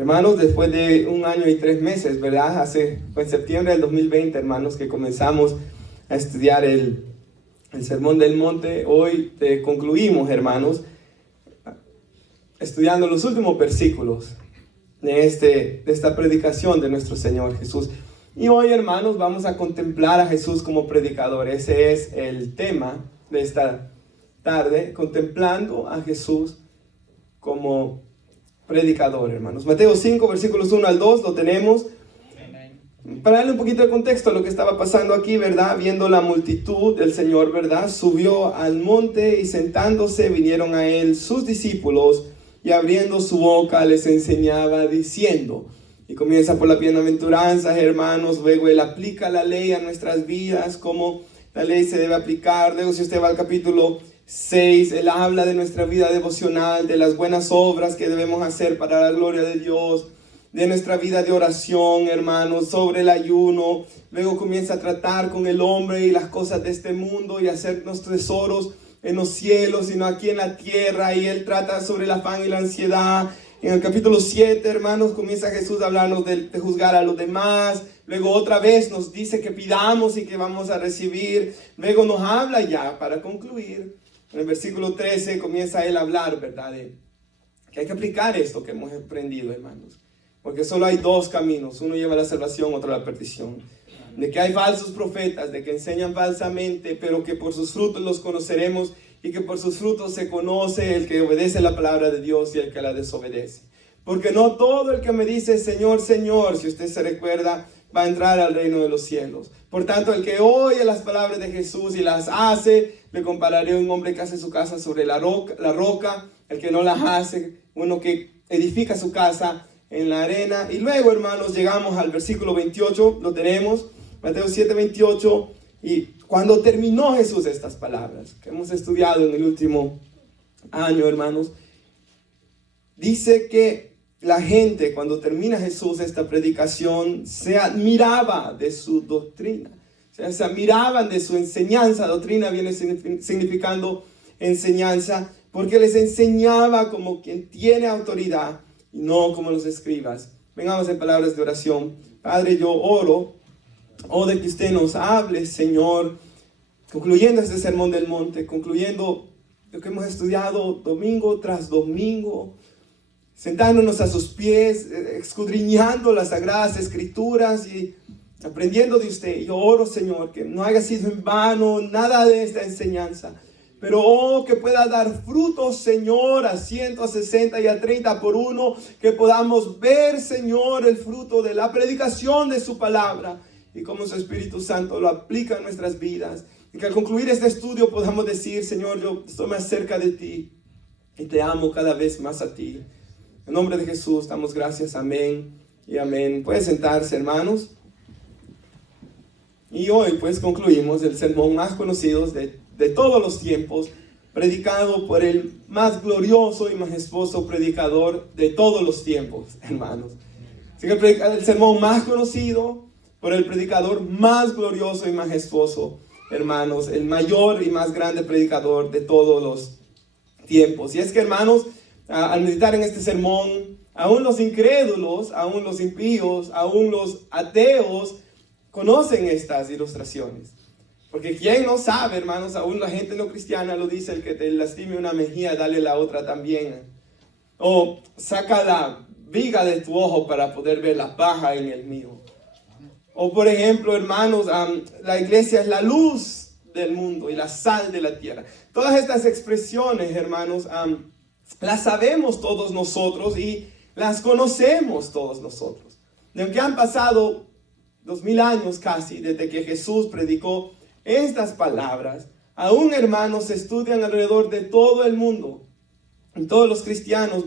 Hermanos, después de 1 año y 3 meses, ¿verdad? Fue en septiembre del 2020, hermanos, que comenzamos a estudiar el Sermón del Monte. Hoy concluimos, hermanos, estudiando los últimos versículos de esta predicación de nuestro Señor Jesús. Y hoy, hermanos, vamos a contemplar a Jesús como predicador. Ese es el tema de esta tarde, contemplando a Jesús como predicador, hermanos. Mateo 5, versículos 1 al 2, lo tenemos. Para darle un poquito de contexto a lo que estaba pasando aquí, ¿verdad? Viendo la multitud, el Señor, ¿verdad? Subió al monte y sentándose vinieron a él sus discípulos y abriendo su boca les enseñaba diciendo. Y comienza por la bienaventuranza, hermanos. Luego él aplica la ley a nuestras vidas, cómo la ley se debe aplicar. Luego, si usted va al capítulo 6, él habla de nuestra vida devocional, de las buenas obras que debemos hacer para la gloria de Dios, de nuestra vida de oración, hermanos, sobre el ayuno. Luego comienza a tratar con el hombre y las cosas de este mundo y hacernos tesoros en los cielos, sino aquí en la tierra. Y él trata sobre el afán y la ansiedad. En el capítulo 7, hermanos, comienza Jesús a hablarnos de juzgar a los demás. Luego otra vez nos dice que pidamos y que vamos a recibir. Luego nos habla ya, para concluir, en el versículo 13 comienza él a hablar, ¿verdad? Que hay que aplicar esto que hemos aprendido, hermanos. Porque solo hay dos caminos. Uno lleva a la salvación, otro a la perdición. De que hay falsos profetas, de que enseñan falsamente, pero que por sus frutos los conoceremos. Y que por sus frutos se conoce el que obedece la palabra de Dios y el que la desobedece. Porque no todo el que me dice Señor, Señor, si usted se recuerda, va a entrar al reino de los cielos. Por tanto, el que oye las palabras de Jesús y las hace, le compararé a un hombre que hace su casa sobre la roca. El que no las hace, uno que edifica su casa en la arena. Y luego, hermanos, llegamos al versículo 28, lo tenemos, Mateo 7, 28, y cuando terminó Jesús estas palabras, que hemos estudiado en el último año, hermanos, dice que la gente, cuando termina Jesús esta predicación, se admiraba de su doctrina, o sea, se admiraban de su enseñanza. Doctrina viene significando enseñanza, porque les enseñaba como quien tiene autoridad, y no como los escribas. Vengamos en palabras de oración. Padre, yo oro de que usted nos hable, Señor, concluyendo este sermón del monte, concluyendo lo que hemos estudiado domingo tras domingo, sentándonos a sus pies, escudriñando las sagradas escrituras y aprendiendo de usted. Yo oro, Señor, que no haya sido en vano nada de esta enseñanza, pero que pueda dar frutos, Señor, a 100, a 60 y a 30 por uno, que podamos ver, Señor, el fruto de la predicación de su palabra y cómo su Espíritu Santo lo aplica en nuestras vidas. Y que al concluir este estudio podamos decir, Señor, yo estoy más cerca de ti y te amo cada vez más a ti. En nombre de Jesús damos gracias, amén y amén. Pueden sentarse, hermanos. Y hoy pues concluimos el sermón más conocido de todos los tiempos, predicado por el más glorioso y majestuoso predicador de todos los tiempos, hermanos. Así que el sermón más conocido por el predicador más glorioso y majestuoso, hermanos, el mayor y más grande predicador de todos los tiempos. Y es que, hermanos, al meditar en este sermón, aún los incrédulos, aún los impíos, aún los ateos conocen estas ilustraciones. Porque quién no sabe, hermanos, aún la gente no cristiana lo dice: el que te lastime una mejilla, dale la otra también. O saca la viga de tu ojo para poder ver la paja en el mío. O por ejemplo, hermanos, la iglesia es la luz del mundo y la sal de la tierra. Todas estas expresiones, hermanos, las sabemos todos nosotros y las conocemos todos nosotros. Y aunque han pasado 2000 años casi desde que Jesús predicó estas palabras, aún, hermanos, se estudian alrededor de todo el mundo. Y todos los cristianos,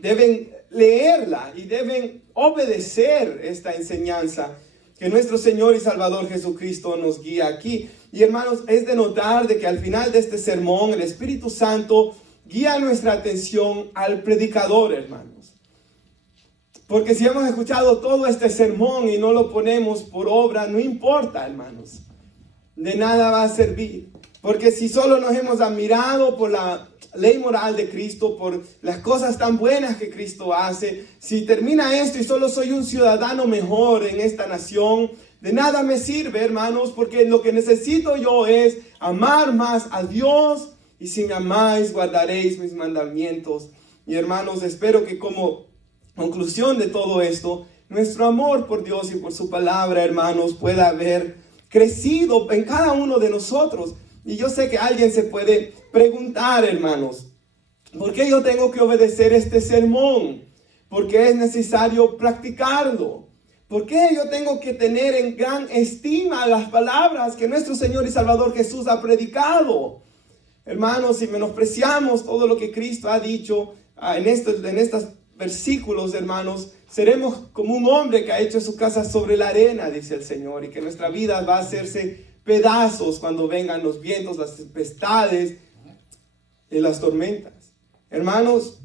deben leerla y deben obedecer esta enseñanza que nuestro Señor y Salvador Jesucristo nos guía aquí. Y, hermanos, es de notar de que al final de este sermón el Espíritu Santo guía nuestra atención al predicador, hermanos. Porque si hemos escuchado todo este sermón y no lo ponemos por obra, no importa, hermanos. De nada va a servir. Porque si solo nos hemos admirado por la ley moral de Cristo, por las cosas tan buenas que Cristo hace, si termina esto y solo soy un ciudadano mejor en esta nación, de nada me sirve, hermanos, porque lo que necesito yo es amar más a Dios, y si me amáis, guardaréis mis mandamientos. Y hermanos, espero que como conclusión de todo esto, nuestro amor por Dios y por su palabra, hermanos, pueda haber crecido en cada uno de nosotros. Y yo sé que alguien se puede preguntar, hermanos, ¿por qué yo tengo que obedecer este sermón? ¿Por qué es necesario practicarlo? ¿Por qué yo tengo que tener en gran estima las palabras que nuestro Señor y Salvador Jesús ha predicado? Hermanos, si menospreciamos todo lo que Cristo ha dicho en estos versículos, hermanos, seremos como un hombre que ha hecho su casa sobre la arena, dice el Señor, y que nuestra vida va a hacerse pedazos cuando vengan los vientos, las tempestades y las tormentas. Hermanos,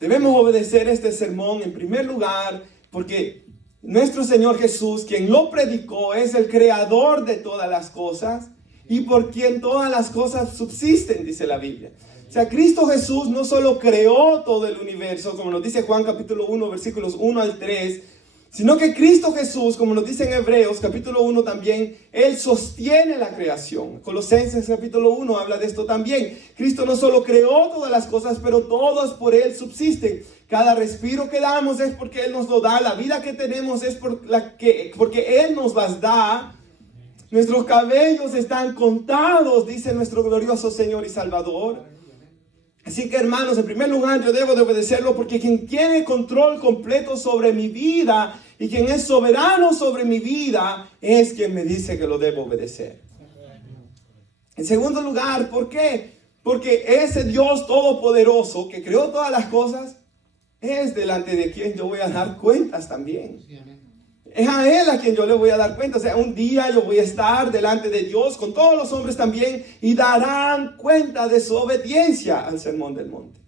debemos obedecer este sermón en primer lugar porque nuestro Señor Jesús, quien lo predicó, es el creador de todas las cosas y por quien todas las cosas subsisten, dice la Biblia. O sea, Cristo Jesús no solo creó todo el universo, como nos dice Juan capítulo 1, versículos 1 al 3, sino que Cristo Jesús, como nos dice en Hebreos capítulo 1 también, Él sostiene la creación. Colosenses capítulo 1 habla de esto también. Cristo no solo creó todas las cosas, pero todas por Él subsisten. Cada respiro que damos es porque Él nos lo da. La vida que tenemos es porque Él nos las da. Nuestros cabellos están contados, dice nuestro glorioso Señor y Salvador. Así que, hermanos, en primer lugar yo debo de obedecerlo porque quien tiene control completo sobre mi vida y quien es soberano sobre mi vida es quien me dice que lo debo obedecer. En segundo lugar, ¿por qué? Porque ese Dios todopoderoso que creó todas las cosas es delante de quien yo voy a dar cuentas también. Es a Él a quien yo le voy a dar cuenta. O sea, un día yo voy a estar delante de Dios con todos los hombres también y darán cuenta de su obediencia al sermón del monte.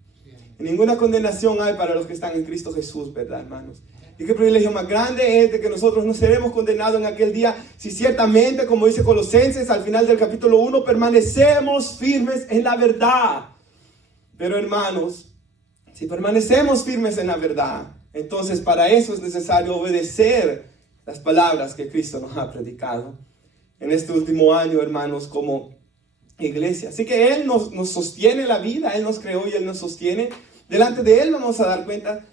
Y ninguna condenación hay para los que están en Cristo Jesús, ¿verdad, hermanos? Y qué privilegio más grande es de que nosotros no seremos condenados en aquel día si ciertamente, como dice Colosenses al final del capítulo 1, permanecemos firmes en la verdad. Pero, hermanos, si permanecemos firmes en la verdad, entonces para eso es necesario obedecer las palabras que Cristo nos ha predicado en este último año, hermanos, como iglesia. Así que Él nos sostiene la vida, Él nos creó y Él nos sostiene. Delante de Él vamos a dar cuenta,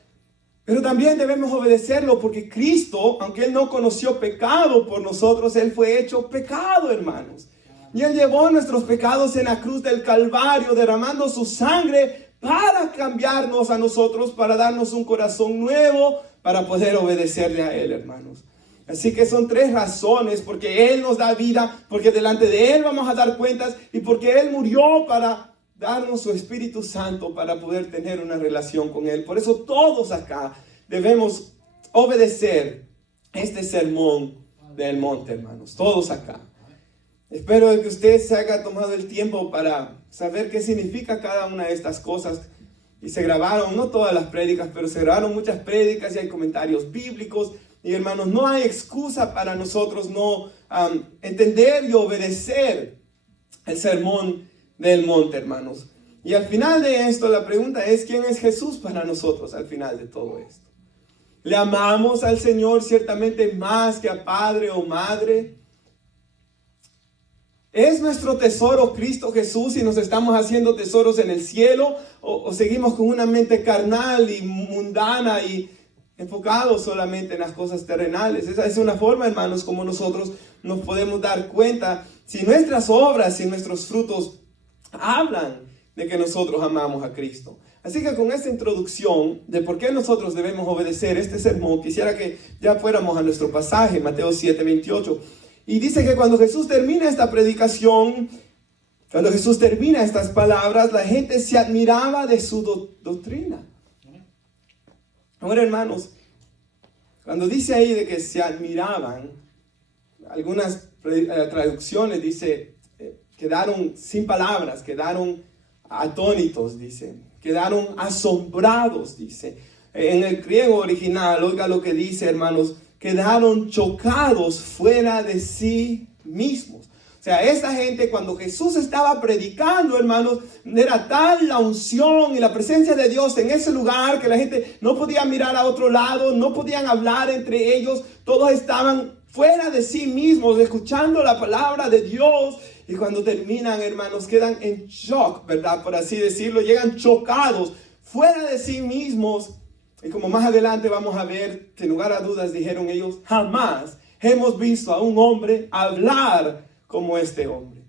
pero también debemos obedecerlo porque Cristo, aunque Él no conoció pecado por nosotros, Él fue hecho pecado, hermanos. Y Él llevó nuestros pecados en la cruz del Calvario, derramando su sangre para cambiarnos a nosotros, para darnos un corazón nuevo, para poder obedecerle a Él, hermanos. Así que son tres razones, porque Él nos da vida, porque delante de Él vamos a dar cuentas y porque Él murió para darnos su Espíritu Santo para poder tener una relación con Él. Por eso todos acá debemos obedecer este sermón del monte, hermanos, todos acá. Espero que usted se haya tomado el tiempo para saber qué significa cada una de estas cosas. Y se grabaron, no todas las prédicas, pero se grabaron muchas prédicas y hay comentarios bíblicos. Y hermanos, no hay excusa para nosotros no entender y obedecer el sermón del monte, hermanos. Y al final de esto, la pregunta es, ¿quién es Jesús para nosotros al final de todo esto? ¿Le amamos al Señor ciertamente más que a padre o madre? ¿Es nuestro tesoro Cristo Jesús y nos estamos haciendo tesoros en el cielo? ¿O seguimos con una mente carnal y mundana y enfocados solamente en las cosas terrenales? Esa es una forma, hermanos, como nosotros nos podemos dar cuenta si nuestras obras, si nuestros frutos hablan de que nosotros amamos a Cristo. Así que con esta introducción de por qué nosotros debemos obedecer este sermón, quisiera que ya fuéramos a nuestro pasaje, Mateo 7:28. Y dice que cuando Jesús termina esta predicación, cuando Jesús termina estas palabras, la gente se admiraba de su doctrina. Ahora, hermanos, cuando dice ahí de que se admiraban, algunas traducciones dice, quedaron sin palabras, quedaron atónitos, dice, quedaron asombrados, dice. En el griego original, oiga lo que dice, hermanos, quedaron chocados fuera de sí mismos. O O sea, esa gente cuando Jesús estaba predicando, hermanos, era tal la unción y la presencia de Dios en ese lugar que la gente no podía mirar a otro lado, no podían hablar entre ellos, todos estaban fuera de sí mismos, escuchando la palabra de Dios. Y cuando terminan, hermanos, quedan en shock, ¿verdad? Por así decirlo, llegan chocados, fuera de sí mismos. Y como más adelante vamos a ver, sin lugar a dudas, dijeron ellos, jamás hemos visto a un hombre hablar como este hombre.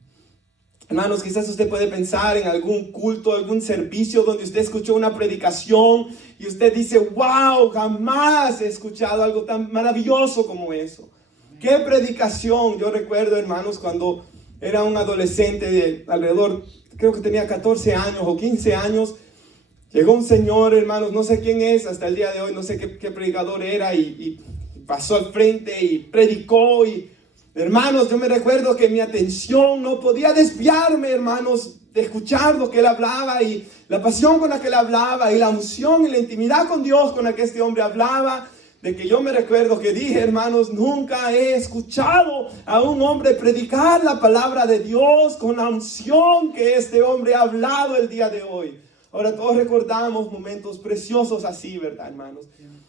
Hermanos, quizás usted puede pensar en algún culto, algún servicio donde usted escuchó una predicación y usted dice, wow, jamás he escuchado algo tan maravilloso como eso. ¡Qué predicación! Yo recuerdo, hermanos, cuando era un adolescente de alrededor, creo que tenía 14 años o 15 años, llegó un señor, hermanos, no sé quién es, hasta el día de hoy no sé qué predicador era, y pasó al frente y predicó. Y hermanos, yo me recuerdo que mi atención no podía desviarme, hermanos, de escuchar lo que él hablaba y la pasión con la que él hablaba y la unción y la intimidad con Dios con la que este hombre hablaba. De que yo me recuerdo que dije, hermanos, nunca he escuchado a un hombre predicar la palabra de Dios con la unción que este hombre ha hablado el día de hoy. Ahora todos recordamos momentos preciosos así, ¿verdad, hermanos?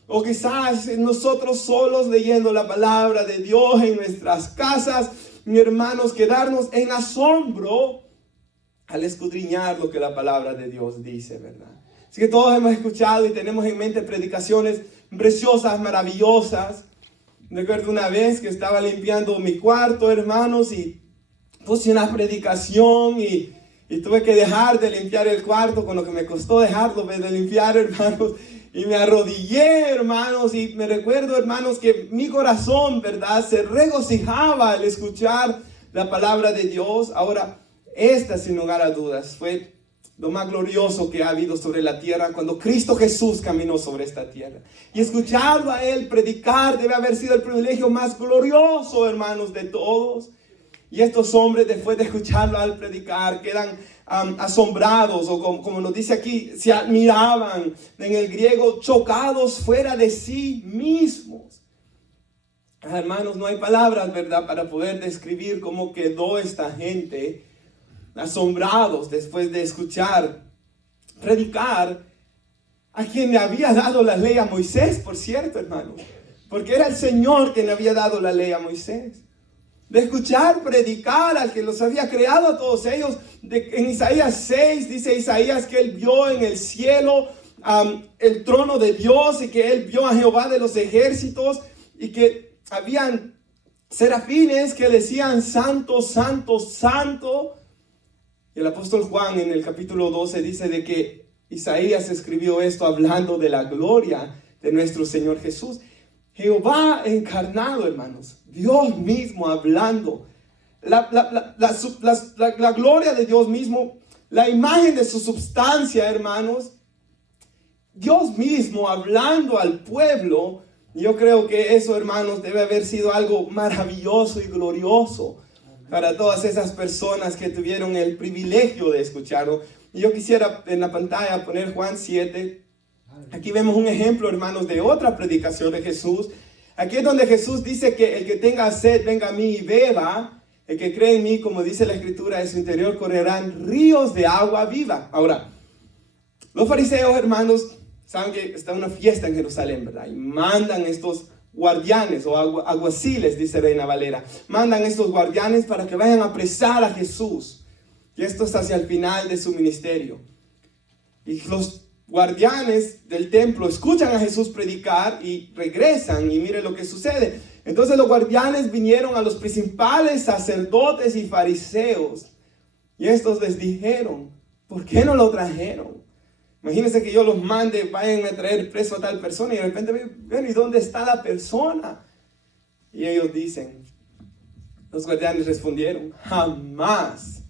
O quizás nosotros solos leyendo la palabra de Dios en nuestras casas, mi hermanos, quedarnos en asombro al escudriñar lo que la palabra de Dios dice, ¿verdad? Así que todos hemos escuchado y tenemos en mente predicaciones preciosas, maravillosas. Recuerdo una vez que estaba limpiando mi cuarto, hermanos, y puse una predicación y tuve que dejar de limpiar el cuarto, con lo que me costó dejarlo de limpiar, hermanos. Y me arrodillé, hermanos, y me recuerdo, hermanos, que mi corazón, ¿verdad?, se regocijaba al escuchar la palabra de Dios. Ahora, esta, sin lugar a dudas, fue lo más glorioso que ha habido sobre la tierra cuando Cristo Jesús caminó sobre esta tierra. Y escucharlo a Él predicar debe haber sido el privilegio más glorioso, hermanos, de todos. Y estos hombres, después de escucharlo al predicar, quedan asombrados, o como nos dice aquí, se admiraban, en el griego, chocados fuera de sí mismos. Hermanos, no hay palabras, ¿verdad?, para poder describir cómo quedó esta gente asombrados después de escuchar predicar a quien le había dado la ley a Moisés, por cierto, hermanos, porque era el Señor quien le había dado la ley a Moisés. De escuchar predicar al que los había creado a todos ellos. En Isaías 6 dice Isaías que él vio en el cielo el trono de Dios, y que él vio a Jehová de los ejércitos, y que habían serafines que decían santo, santo, santo. Y el apóstol Juan en el capítulo 12 dice de que Isaías escribió esto hablando de la gloria de nuestro Señor Jesús. Jehová encarnado, hermanos, Dios mismo hablando, la gloria de Dios mismo, la imagen de su substancia, hermanos, Dios mismo hablando al pueblo. Yo creo que eso, hermanos, debe haber sido algo maravilloso y glorioso para todas esas personas que tuvieron el privilegio de escucharlo. Y yo quisiera en la pantalla poner Juan 7. Aquí vemos un ejemplo, hermanos, de otra predicación de Jesús. Aquí es donde Jesús dice que el que tenga sed, venga a mí y beba. El que cree en mí, como dice la Escritura, de su interior correrán ríos de agua viva. Ahora, los fariseos, hermanos, saben que está una fiesta en Jerusalén, ¿verdad? Y mandan estos guardianes o alguaciles, dice Reina Valera. Mandan estos guardianes para que vayan a apresar a Jesús. Y esto es hacia el final de su ministerio. Y los guardianes del templo escuchan a Jesús predicar y regresan, y miren lo que sucede. Entonces los guardianes vinieron a los principales sacerdotes y fariseos, y estos les dijeron, ¿por qué no lo trajeron? Imagínense que yo los mande, vayan a traer preso a tal persona, y de repente ven, ¿y dónde está la persona? Y ellos dicen, los guardianes respondieron, jamás.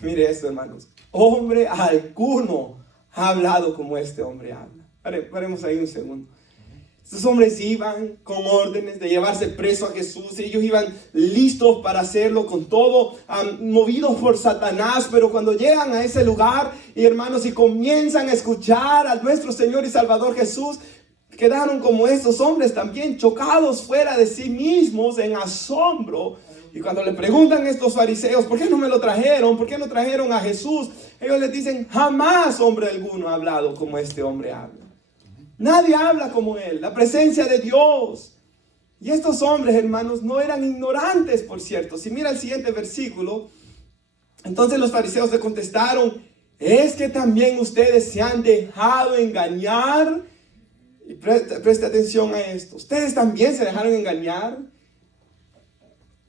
Mire esto, hermanos, hombre alguno ha hablado como este hombre habla. Paremos ahí un segundo. Estos hombres iban con órdenes de llevarse preso a Jesús. Ellos iban listos para hacerlo con todo, movidos por Satanás. Pero cuando llegan a ese lugar, y hermanos, y comienzan a escuchar a nuestro Señor y Salvador Jesús, quedaron como estos hombres también, chocados fuera de sí mismos en asombro. Y cuando le preguntan a estos fariseos, ¿por qué no me lo trajeron? ¿Por qué no trajeron a Jesús? Ellos les dicen, jamás hombre alguno ha hablado como este hombre habla. Nadie habla como él, la presencia de Dios. Y estos hombres, hermanos, no eran ignorantes, por cierto. Si mira el siguiente versículo, entonces los fariseos le contestaron, ¿es que también ustedes se han dejado engañar? Y preste atención a esto. ¿Ustedes también se dejaron engañar?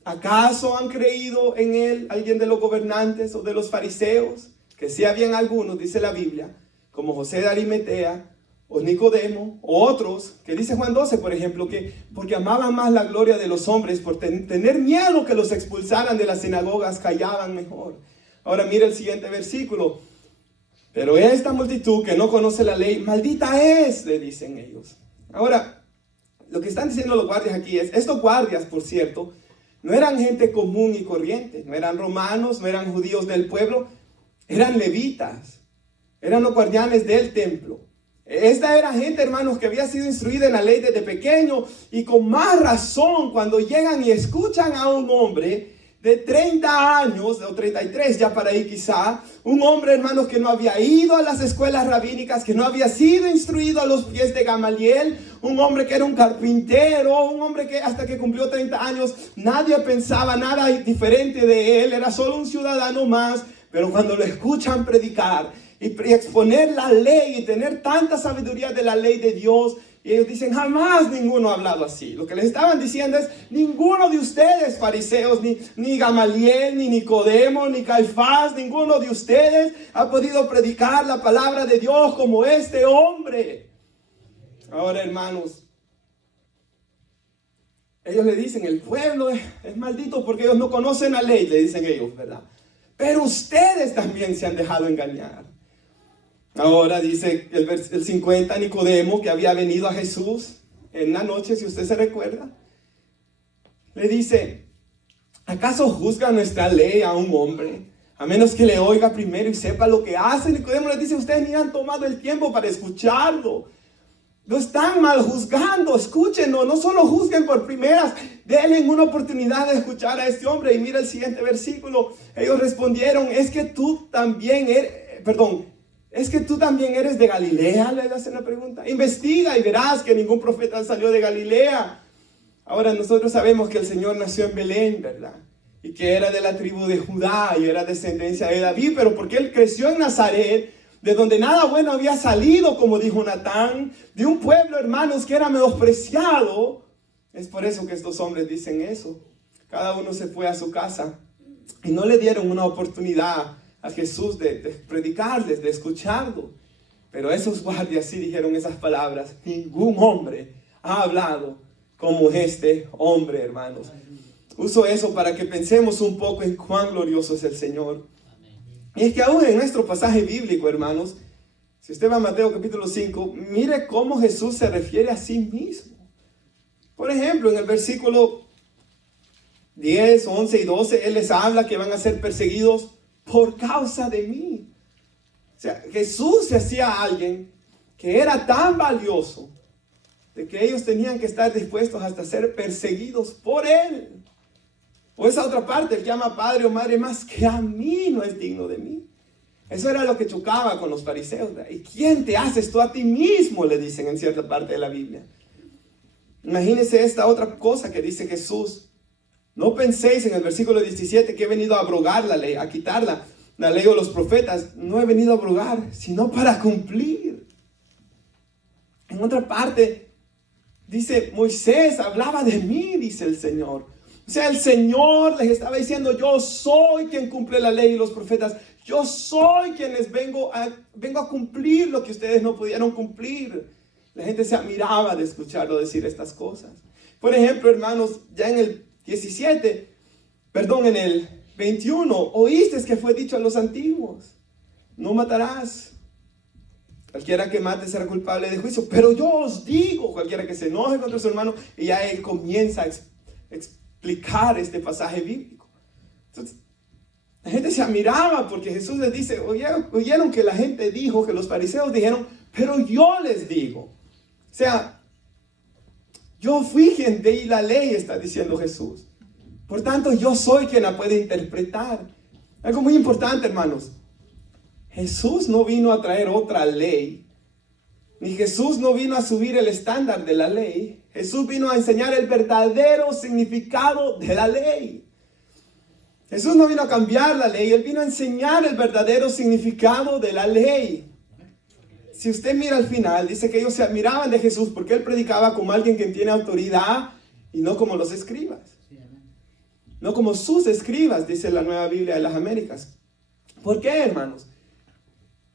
¿Acaso han creído en él alguien de los gobernantes o de los fariseos? Que sí habían algunos, dice la Biblia, como José de Arimatea, o Nicodemo, o otros, que dice Juan 12, por ejemplo, que porque amaban más la gloria de los hombres, por tener miedo que los expulsaran de las sinagogas, callaban mejor. Ahora mira el siguiente versículo. Pero esta multitud que no conoce la ley, maldita es, le dicen ellos. Ahora, lo que están diciendo los guardias aquí es, estos guardias, por cierto, no eran gente común y corriente, no eran romanos, no eran judíos del pueblo, eran levitas, eran los guardianes del templo. Esta era gente, hermanos, que había sido instruida en la ley desde pequeño, y con más razón cuando llegan y escuchan a un hombre de 30 años, o 33 ya para ahí quizá, un hombre, hermanos, que no había ido a las escuelas rabínicas, que no había sido instruido a los pies de Gamaliel, un hombre que era un carpintero, un hombre que hasta que cumplió 30 años nadie pensaba nada diferente de él, era solo un ciudadano más, pero cuando lo escuchan predicar y exponer la ley y tener tanta sabiduría de la ley de Dios, y ellos dicen, jamás ninguno ha hablado así. Lo que les estaban diciendo es, ninguno de ustedes, fariseos, ni Gamaliel, ni Nicodemo, ni Caifás, ninguno de ustedes ha podido predicar la palabra de Dios como este hombre. Ahora, hermanos, ellos le dicen, el pueblo es maldito porque ellos no conocen la ley, le dicen ellos, ¿verdad? Pero ustedes también se han dejado engañar. Ahora dice el 50, Nicodemo, que había venido a Jesús en la noche, si usted se recuerda, le dice, ¿acaso juzga nuestra ley a un hombre, a menos que le oiga primero y sepa lo que hace? Nicodemo le dice, ustedes ni han tomado el tiempo para escucharlo. Lo están mal juzgando, escúchenlo, no solo juzguen por primeras, denle una oportunidad de escuchar a este hombre. Y mira el siguiente versículo, ellos respondieron, es que tú también eres de Galilea, le hacen la pregunta. Investiga y verás que ningún profeta salió de Galilea. Ahora nosotros sabemos que el Señor nació en Belén, ¿verdad? Y que era de la tribu de Judá y era descendencia de David, pero porque él creció en Nazaret, de donde nada bueno había salido, como dijo Natán, de un pueblo, hermanos, que era menospreciado. Es por eso que estos hombres dicen eso. Cada uno se fue a su casa y no le dieron una oportunidad a Jesús de predicarles, de escucharlo. Pero esos guardias sí dijeron esas palabras. Ningún hombre ha hablado como este hombre, hermanos. Uso eso para que pensemos un poco en cuán glorioso es el Señor. Y es que aún en nuestro pasaje bíblico, hermanos, si usted va a Mateo capítulo 5, mire cómo Jesús se refiere a sí mismo. Por ejemplo, en el versículo 10, 11 y 12, Él les habla que van a ser perseguidos por causa de mí. O sea, Jesús se hacía alguien que era tan valioso de que ellos tenían que estar dispuestos hasta ser perseguidos por Él. O esa otra parte, Él llama padre o madre más que a mí no es digno de mí. Eso era lo que chocaba con los fariseos. ¿Y quién te haces tú a ti mismo? Le dicen en cierta parte de la Biblia. Imagínense esta otra cosa que dice Jesús. No penséis en el versículo 17 que he venido a abrogar la ley, a quitar la ley o los profetas. No he venido a abrogar, sino para cumplir. En otra parte, dice Moisés, hablaba de mí, dice el Señor. O sea, el Señor les estaba diciendo, yo soy quien cumple la ley y los profetas. Yo soy quien les vengo a cumplir lo que ustedes no pudieron cumplir. La gente se admiraba de escucharlo decir estas cosas. Por ejemplo, hermanos, ya en el 21, oíste que fue dicho a los antiguos, no matarás. Cualquiera que mate será culpable de juicio. Pero yo os digo, cualquiera que se enoje contra su hermano, y ya él comienza a explicar este pasaje bíblico. Entonces, la gente se admiraba porque Jesús les dice, oyeron que la gente dijo, que los fariseos dijeron, pero yo les digo. O sea, yo fui quien di la ley, está diciendo Jesús. Por tanto, yo soy quien la puede interpretar. Algo muy importante, hermanos. Jesús no vino a traer otra ley, ni Jesús no vino a subir el estándar de la ley. Jesús vino a enseñar el verdadero significado de la ley. Jesús no vino a cambiar la ley, Él vino a enseñar el verdadero significado de la ley. Si usted mira al final, dice que ellos se admiraban de Jesús porque Él predicaba como alguien que tiene autoridad y no como los escribas. No como sus escribas, dice la Nueva Biblia de las Américas. ¿Por qué, hermanos?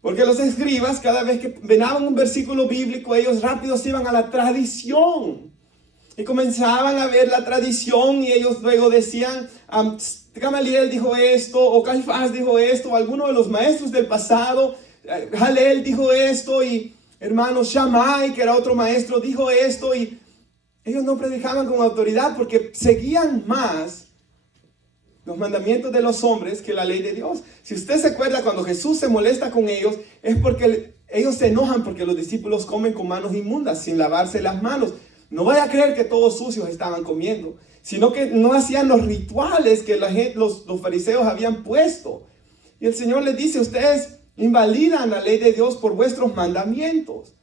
Porque los escribas, cada vez que venaban un versículo bíblico, ellos rápido se iban a la tradición. Y comenzaban a ver la tradición y ellos luego decían, Gamaliel dijo esto, o Caifás dijo esto, o alguno de los maestros del pasado, Jalel dijo esto, y hermano Shammai, que era otro maestro, dijo esto, y ellos no predicaban con autoridad porque seguían más los mandamientos de los hombres que la ley de Dios. Si usted se acuerda, cuando Jesús se molesta con ellos, es porque ellos se enojan porque los discípulos comen con manos inmundas, sin lavarse las manos. No vaya a creer que todos sucios estaban comiendo, sino que no hacían los rituales que los fariseos habían puesto. Y el Señor les dice, ustedes invalidan la ley de Dios por vuestros mandamientos.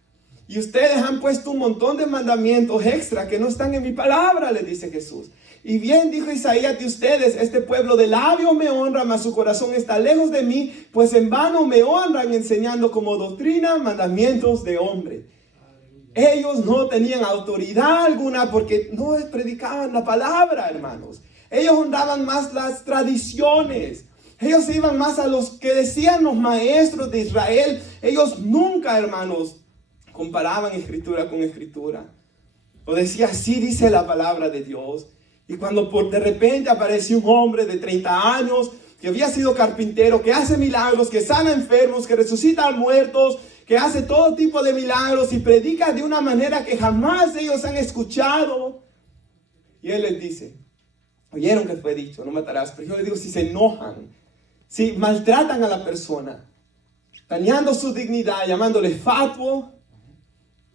Y ustedes han puesto un montón de mandamientos extra que no están en mi palabra, les dice Jesús. Y bien dijo Isaías de ustedes, este pueblo de labios me honra, mas su corazón está lejos de mí, pues en vano me honran enseñando como doctrina mandamientos de hombre. Ellos no tenían autoridad alguna porque no predicaban la palabra, hermanos. Ellos honraban más las tradiciones. Ellos iban más a los que decían los maestros de Israel. Ellos nunca, hermanos, comparaban escritura con escritura. O decía, así dice la palabra de Dios. Y cuando de repente apareció un hombre de 30 años que había sido carpintero, que hace milagros, que sana enfermos, que resucita a muertos, que hace todo tipo de milagros y predica de una manera que jamás ellos han escuchado. Y él les dice, oyeron que fue dicho, no matarás, pero yo les digo, si se enojan, si maltratan a la persona, dañando su dignidad, llamándole fatuo,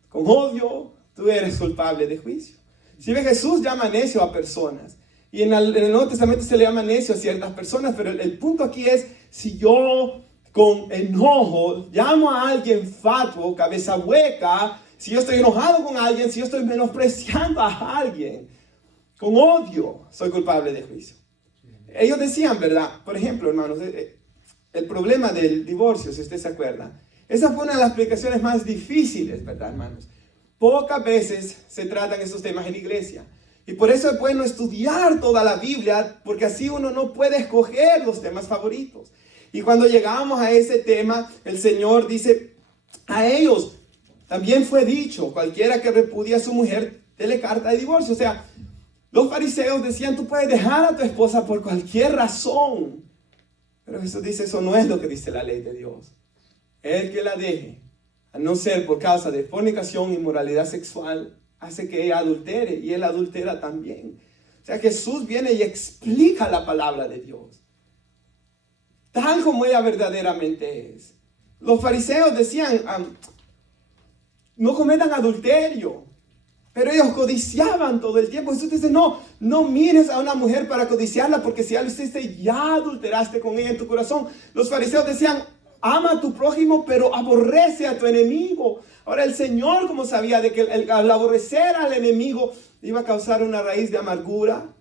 con odio, tú eres culpable de juicio. Si ve, Jesús llama necio a personas. Y en el Nuevo Testamento se le llama necio a ciertas personas. Pero el punto aquí es, si yo con enojo llamo a alguien fatuo, cabeza hueca, si yo estoy enojado con alguien, si yo estoy menospreciando a alguien, con odio, soy culpable de juicio. Ellos decían, ¿verdad? Por ejemplo, hermanos, el problema del divorcio, si usted se acuerda. Esa fue una de las explicaciones más difíciles, ¿verdad, hermanos? Pocas veces se tratan esos temas en la iglesia. Y por eso es bueno estudiar toda la Biblia, porque así uno no puede escoger los temas favoritos. Y cuando llegamos a ese tema, el Señor dice, a ellos también fue dicho, cualquiera que repudia a su mujer, dele carta de divorcio. O sea, los fariseos decían, tú puedes dejar a tu esposa por cualquier razón. Pero Jesús dice, eso no es lo que dice la ley de Dios. El que la deje, a no ser por causa de fornicación, inmoralidad sexual, hace que ella adultere y él adultera también. O sea, Jesús viene y explica la palabra de Dios, tal como ella verdaderamente es. Los fariseos decían, no cometan adulterio, pero ellos codiciaban todo el tiempo. Jesús dice, no mires a una mujer para codiciarla, porque si ya lo hiciste, ya adulteraste con ella en tu corazón. Los fariseos decían, ama a tu prójimo, pero aborrece a tu enemigo. Ahora el Señor, como sabía de que al aborrecer al enemigo iba a causar una raíz de amargura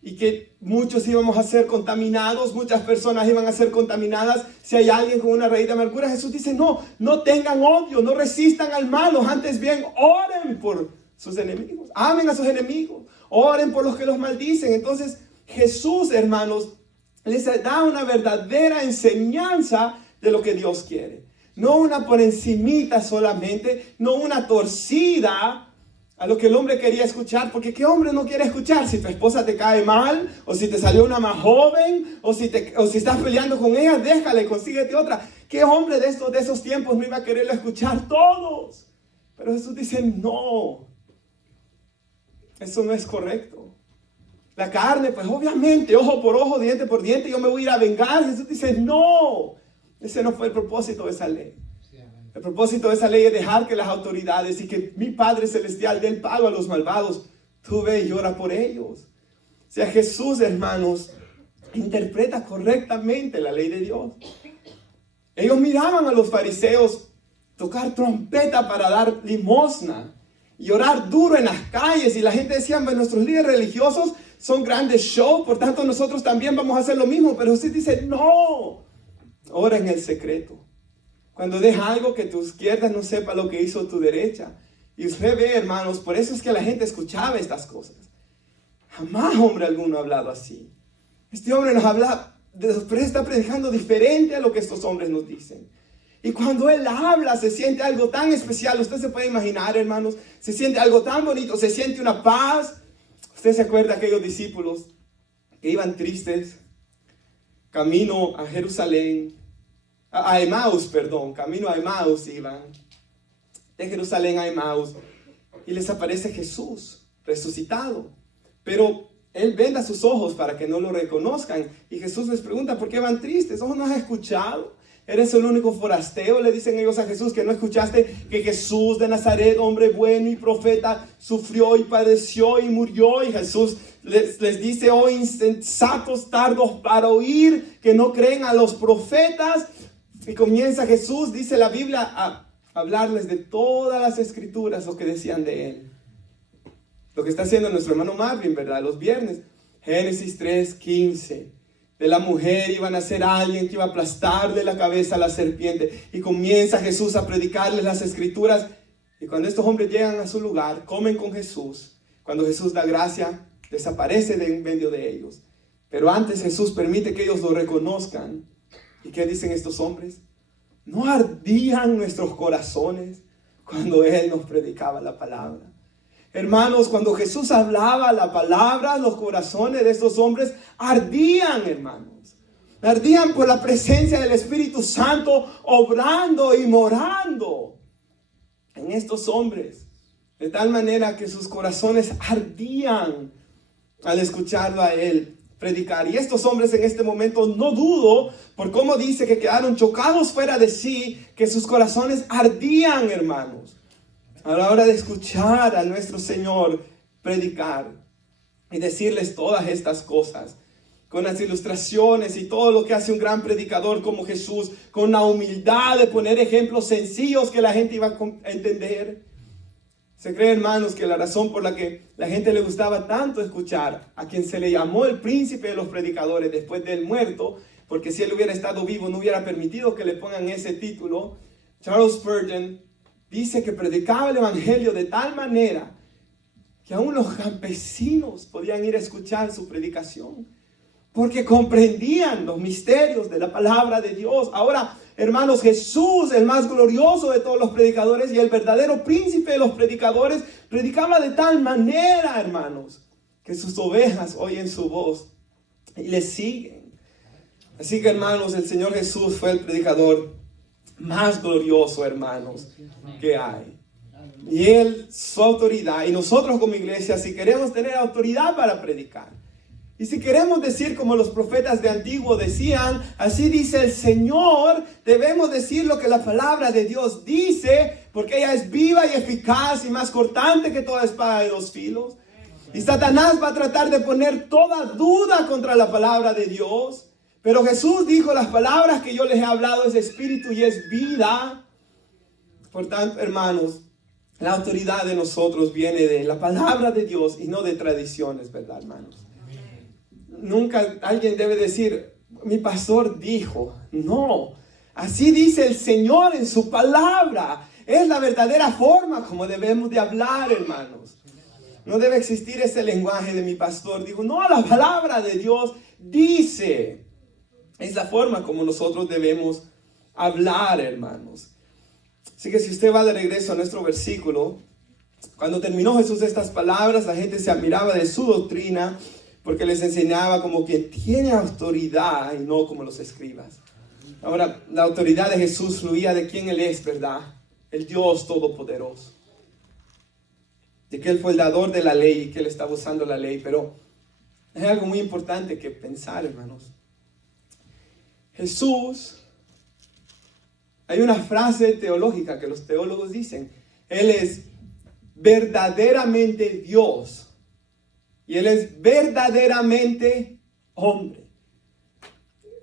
y que muchos íbamos a ser contaminados, muchas personas iban a ser contaminadas si hay alguien con una raíz de amargura, Jesús dice, no tengan odio, no resistan al malo, antes bien oren por sus enemigos, amen a sus enemigos, oren por los que los maldicen. Entonces Jesús, hermanos, les da una verdadera enseñanza de lo que Dios quiere. No una por encimita solamente, no una torcida a lo que el hombre quería escuchar, porque ¿qué hombre no quiere escuchar? Si tu esposa te cae mal, o si te salió una más joven, o si estás peleando con ella, déjale, consíguete otra. ¿Qué hombre de esos tiempos no iba a quererlo escuchar? Todos. Pero Jesús dice, no, eso no es correcto. La carne, pues obviamente, ojo por ojo, diente por diente, yo me voy a ir a vengar. Jesús dice, no. Ese no fue el propósito de esa ley. El propósito de esa ley es dejar que las autoridades y que mi Padre Celestial dé el pago a los malvados. Tú ve y llora por ellos. O sea, Jesús, hermanos, interpreta correctamente la ley de Dios. Ellos miraban a los fariseos tocar trompeta para dar limosna y orar duro en las calles, y la gente decía, bueno, nuestros líderes religiosos son grandes show, por tanto nosotros también vamos a hacer lo mismo. Pero usted dice, no, ora en el secreto. Cuando deja algo, que tu izquierda no sepa lo que hizo tu derecha. Y usted ve, hermanos, por eso es que la gente escuchaba estas cosas. Jamás hombre alguno ha hablado así. Este hombre nos habla, pero está predicando diferente a lo que estos hombres nos dicen. Y cuando él habla, se siente algo tan especial. Usted se puede imaginar, hermanos, se siente algo tan bonito, se siente una paz. Usted se acuerda de aquellos discípulos que iban tristes, camino a Jerusalén, a Emaús, perdón, camino a Emaús iban, de Jerusalén a Emaús, y les aparece Jesús resucitado. Pero él venda sus ojos para que no lo reconozcan, y Jesús les pregunta, ¿por qué van tristes? ¿Oh, no has escuchado? ¿Eres el único forasteo? Le dicen ellos a Jesús, que no escuchaste que Jesús de Nazaret, hombre bueno y profeta, sufrió y padeció y murió. Y Jesús les dice, oh insensatos, tardos para oír, que no creen a los profetas. Y comienza Jesús, dice la Biblia, a hablarles de todas las escrituras, lo que decían de él. Lo que está haciendo nuestro hermano Marvin, ¿verdad? Los viernes. Génesis 3:15. De la mujer iban a ser alguien que iba a aplastarle la cabeza a la serpiente. Y comienza Jesús a predicarles las escrituras. Y cuando estos hombres llegan a su lugar, comen con Jesús. Cuando Jesús da gracia, desaparece de en medio de ellos. Pero antes Jesús permite que ellos lo reconozcan. ¿Y qué dicen estos hombres? ¿No ardían nuestros corazones cuando Él nos predicaba la palabra? Hermanos, cuando Jesús hablaba la palabra, los corazones de estos hombres ardían, hermanos. Ardían por la presencia del Espíritu Santo obrando y morando en estos hombres. De tal manera que sus corazones ardían al escucharlo a Él predicar. Y estos hombres en este momento, no dudo, por cómo dice que quedaron chocados fuera de sí, que sus corazones ardían, hermanos, a la hora de escuchar a nuestro Señor predicar y decirles todas estas cosas, con las ilustraciones y todo lo que hace un gran predicador como Jesús, con la humildad de poner ejemplos sencillos que la gente iba a entender. Se cree, hermanos, que la razón por la que la gente le gustaba tanto escuchar a quien se le llamó el príncipe de los predicadores después de él muerto, porque si él hubiera estado vivo no hubiera permitido que le pongan ese título. Charles Spurgeon dice que predicaba el evangelio de tal manera que aún los campesinos podían ir a escuchar su predicación, porque comprendían los misterios de la palabra de Dios. Ahora, hermanos, Jesús, el más glorioso de todos los predicadores y el verdadero príncipe de los predicadores, predicaba de tal manera, hermanos, que sus ovejas oyen su voz y le siguen. Así que, hermanos, el Señor Jesús fue el predicador más glorioso, hermanos, que hay. Y Él, su autoridad, y nosotros como iglesia, si queremos tener autoridad para predicar, y si queremos decir como los profetas de antiguo decían, así dice el Señor, debemos decir lo que la palabra de Dios dice, porque ella es viva y eficaz y más cortante que toda espada de dos filos. Y Satanás va a tratar de poner toda duda contra la palabra de Dios. Pero Jesús dijo, las palabras que yo les he hablado es espíritu y es vida. Por tanto, hermanos, la autoridad de nosotros viene de la palabra de Dios y no de tradiciones, ¿verdad, hermanos? Nunca alguien debe decir, mi pastor dijo. No, así dice el Señor en su palabra. Es la verdadera forma como debemos de hablar, hermanos. No debe existir ese lenguaje de mi pastor dijo. No, la palabra de Dios dice. Es la forma como nosotros debemos hablar, hermanos. Así que si usted va de regreso a nuestro versículo, cuando terminó Jesús estas palabras, la gente se admiraba de su doctrina, porque les enseñaba como quien tiene autoridad y no como los escribas. Ahora, la autoridad de Jesús fluía de quién Él es, ¿verdad? El Dios Todopoderoso. De que Él fue el dador de la ley y que Él estaba usando la ley. Pero hay algo muy importante que pensar, hermanos. Jesús, hay una frase teológica que los teólogos dicen, Él es verdaderamente Dios y Él es verdaderamente hombre.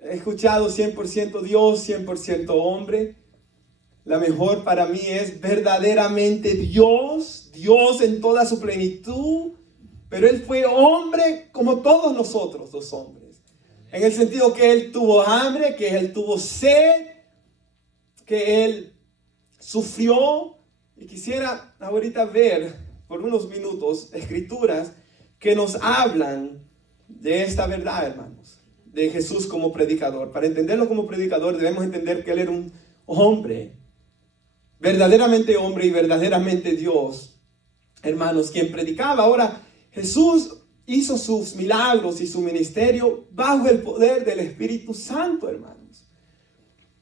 He escuchado 100% Dios, 100% hombre. La mejor para mí es verdaderamente Dios, Dios en toda su plenitud, pero Él fue hombre como todos nosotros los hombres. En el sentido que Él tuvo hambre, que Él tuvo sed, que Él sufrió. Y quisiera ahorita ver por unos minutos escrituras que nos hablan de esta verdad, hermanos, de Jesús como predicador. Para entenderlo como predicador debemos entender que Él era un hombre y verdaderamente Dios, hermanos, quien predicaba. Ahora, Jesús hizo sus milagros y su ministerio bajo el poder del Espíritu Santo, hermanos,